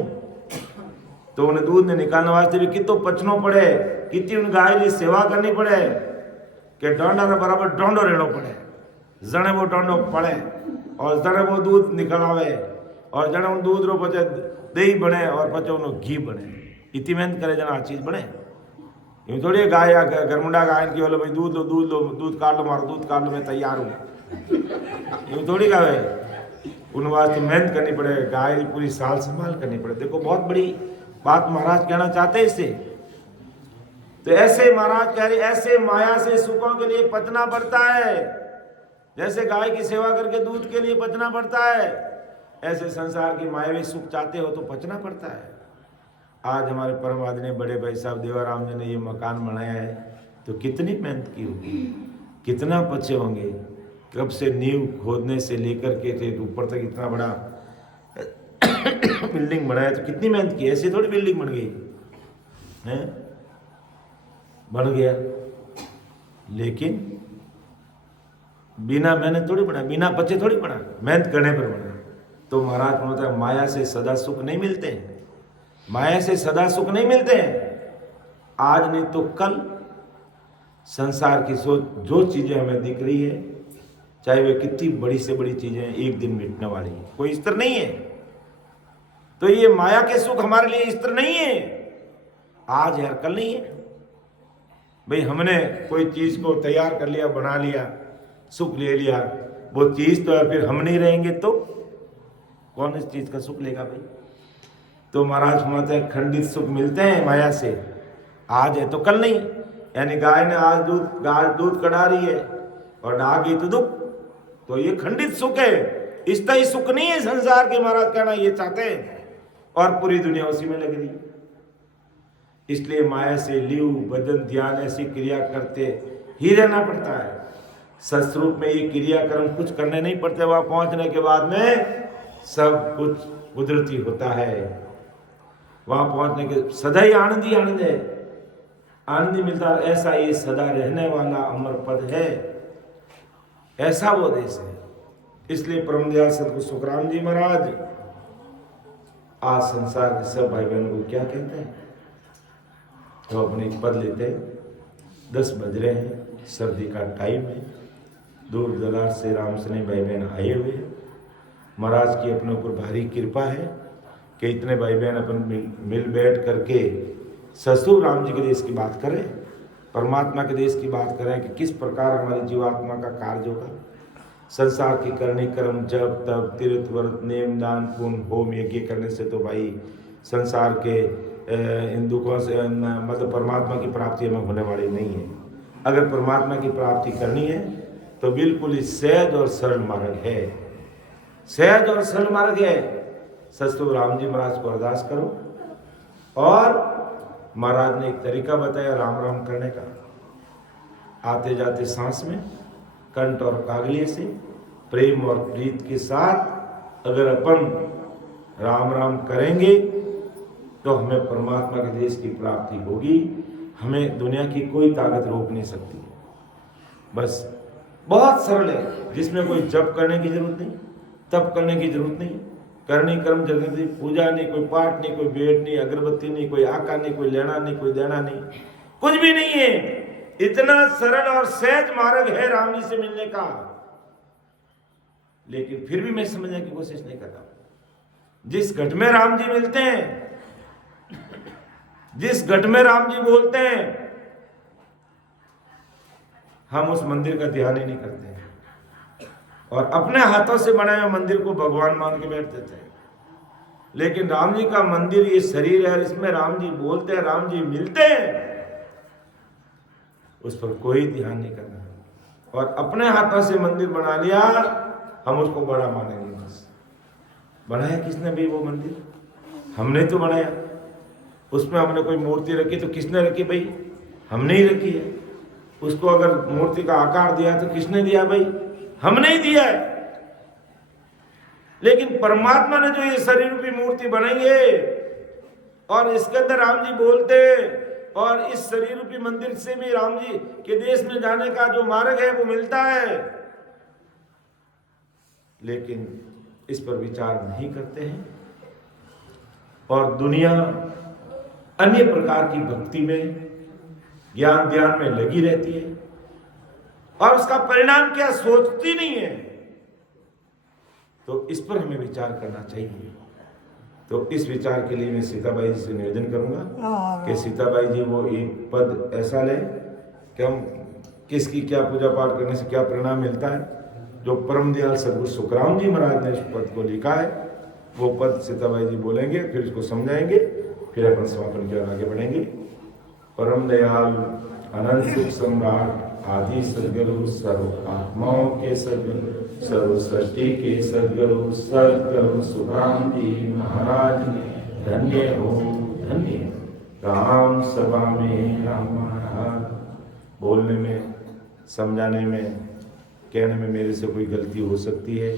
तो उन्हें दूध ने निकालने वास्ते भी कितो पचनो पड़े, कितनी उन गाय की सेवा करनी पड़े कि डोंडा ने बराबर डोंडो रहना पड़े, जने वो डोंडो पड़े और जने वो दूध निकलावे, और जने उन दूध रो पचे दही बने और पचे उन घी बने। इतनी मेहनत करे जना चीज बने। यूँ थोड़ी गाय या गरमुंडा गाय की बोलो भाई दूध लो दूध काट लो, मारो दूध काट लो मैं तैयार हूँ। यूँ थोड़ी गावे, उन वास्ते मेहनत करनी पड़े, गाय पूरी साल संभाल करनी पड़े। देखो बहुत बड़ी बात महाराज कहना चाहते हैं इससे। तो ऐसे महाराज कह रहे, ऐसे माया से सुखों के लिए पचना पड़ता है। जैसे गाय की सेवा करके दूध के लिए पचना पड़ता है, ऐसे संसार की मायावी सुख चाहते हो तो पचना पड़ता है। आज हमारे परम आदरणीय बड़े भाई साहब देवाराम जी ने ये मकान बनाया है तो कितनी मेहनत की होगी, कितना पचे होंगे। कब से नींव खोदने से लेकर के थे ऊपर तक इतना बड़ा बिल्डिंग बनाया, तो कितनी मेहनत की। ऐसी थोड़ी बिल्डिंग बन गई है, बन गया। लेकिन बिना मेहनत थोड़ी बना, बिना पचे थोड़ी बना, मेहनत करने पर बना। तो महाराज बोलता है माया से सदा सुख नहीं मिलते हैं, माया से सदा सुख नहीं मिलते हैं। आज नहीं तो कल संसार की जो चीजें हमें दिख रही है, चाहे वे कितनी बड़ी से बड़ी चीजें, एक दिन मिटने वाली है, कोई स्तर नहीं है। तो ये माया के सुख हमारे लिए स्तर नहीं है, आज है कल नहीं है। भाई हमने कोई चीज को तैयार कर लिया, बना लिया, सुख ले लिया, वो चीज तो है, फिर हम नहीं रहेंगे तो कौन इस चीज का सुख लेगा भाई। तो महाराज फरमाते हैं खंडित सुख मिलते हैं माया से, आज है तो कल नहीं। यानी गाय ने आज दूध कढ़ा रही है और डा गई तो दुख, तो ये खंडित सुख है, इस तरह सुख नहीं है संसार के। महाराज कहना ये चाहते हैं और पूरी दुनिया उसी में लग रही है। इसलिए माया से लिव बदन ध्यान ऐसी क्रिया करते ही रहना पड़ता है। सत्स्वरूप में ये क्रियाक्रम कुछ करने नहीं पड़ते, वहां पहुंचने के बाद में सब कुछ कुदरती होता है। वहां पहुंचने के सदा ही आनंद है, आनंद ही मिलता है। ऐसा ये सदा रहने वाला अमर पद है, ऐसा वो देश है। इसलिए परम दयाल सतगुरु सुखराम जी महाराज आज संसार के सब भाई बहनों को क्या कहते हैं, तो अपने पद लेते हैं। 10 बज रहे हैं, सर्दी का टाइम है, दूर दराज से राम सने भाई बहन आए हुए हैं। महाराज की अपने ऊपर भारी कृपा है कि इतने भाई बहन अपन मिल बैठ करके ससुर राम जी के देश की बात करें, परमात्मा के देश की बात करें कि किस प्रकार हमारी जीवात्मा का कार्य होगा। संसार की करनी कर्म जप तप तीर्थ व्रत नेम दान पुण्य होम यज्ञ करने से तो भाई संसार के इन दुखों से मतलब परमात्मा की प्राप्ति हमें होने वाली नहीं है। अगर परमात्मा की प्राप्ति करनी है तो बिल्कुल ही सहज और सरल मार्ग है, सहज और सरल मार्ग है। सतगुरु राम जी महाराज को अरदास करो। और महाराज ने एक तरीका बताया राम राम करने का, आते जाते सांस में कंठ और कागलिए से प्रेम और प्रीत के साथ अगर अपन राम राम करेंगे तो हमें परमात्मा के देश की प्राप्ति होगी। हमें दुनिया की कोई ताकत रोक नहीं सकती। बस बहुत सरल है, जिसमें कोई जप करने की जरूरत नहीं, तप करने की जरूरत नहीं, करनी कर्म जगत नहीं, पूजा नहीं, कोई पाठ नहीं, कोई भेंट नहीं, अगरबत्ती नहीं, कोई आका नहीं, कोई लेना नहीं, कोई देना नहीं, कुछ भी नहीं है। इतना सरल और सहज मार्ग है राम जी से मिलने का। लेकिन फिर भी मैं समझने की कोशिश नहीं करता। जिस घट में राम जी मिलते हैं, जिस घट में राम जी बोलते हैं, हम उस मंदिर का ध्यान ही नहीं करते हैं और अपने हाथों से बनाए हुए मंदिर को भगवान मान के बैठ देते हैं। लेकिन राम जी का मंदिर ये शरीर है, इसमें राम जी बोलते हैं, राम जी मिलते हैं, उस पर कोई ध्यान नहीं करना। और अपने हाथों से मंदिर बना लिया, हम उसको बड़ा मानेंगे। बस बनाया किसने भी वो मंदिर? हमने तो बनाया। उसमें हमने कोई मूर्ति रखी तो किसने रखी भाई? हमने ही रखी है। उसको अगर मूर्ति का आकार दिया तो किसने दिया भाई? हमने ही दिया है। लेकिन परमात्मा ने जो ये शरीर रूपी मूर्ति बनाई है और इसके अंदर राम जी बोलते, और इस शरीर रूपी मंदिर से भी राम जी के देश में जाने का जो मार्ग है वो मिलता है, लेकिन इस पर विचार नहीं करते हैं और दुनिया अन्य प्रकार की भक्ति में ज्ञान ध्यान में लगी रहती है और उसका परिणाम क्या सोचती नहीं है। तो इस पर हमें विचार करना चाहिए। तो इस विचार के लिए मैं सीताबाई जी से निवेदन करूंगा कि सीताबाई जी वो एक पद ऐसा लें कि हम किसकी क्या पूजा पाठ करने से क्या परिणाम मिलता है। जो परम दयाल सतगुरु सुखराम जी महाराज ने इस पद को लिखा है वो पद सीताबाई जी बोलेंगे, फिर इसको समझाएंगे, फिर अपन समापन की ओर आगे बढ़ेंगे। परम दयाल अनंत सुख सम्राट आदि सदगुरु सर्व आत्माओं के सदगुरु सर्व सृष्टि के सदगुरु सदगुरु सुखराम जी महाराज ने धन्य हो धन्य। राम सभा में राम महाराज। बोलने में, समझाने में, कहने में मेरे से कोई गलती हो सकती है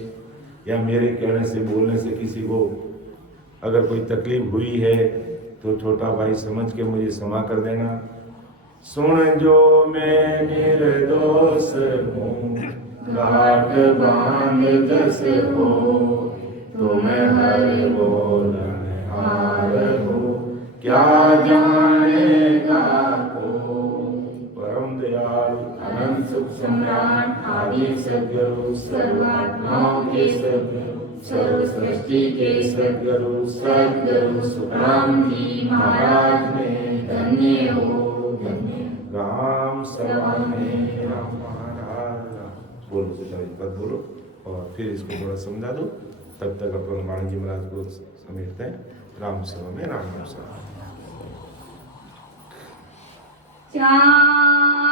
या मेरे कहने से बोलने से किसी को अगर कोई तकलीफ हुई है तो छोटा भाई समझ के मुझे क्षमा कर देना। सुन जो मैं निर्दोष हूँ घाट बांध जस हो, तुम्हें हर बोलन हार हो, क्या जानेगा को। परम दयाल अनंत सुख सम्राट आदि सदगुरु सर्वात्माओं के सदगुरु सर्व सृष्टि के सदगुरु सदगुरु सुखराम जी महाराज ने धन्य हो धन्य। राम सभा में राम महाराज। बोलो बेटा एक बार बोलो और फिर इसको थोड़ा समझा दो। तब तक अपन वाणी जी महाराज को समेटते हैं। राम सभा में राम सभा। चांद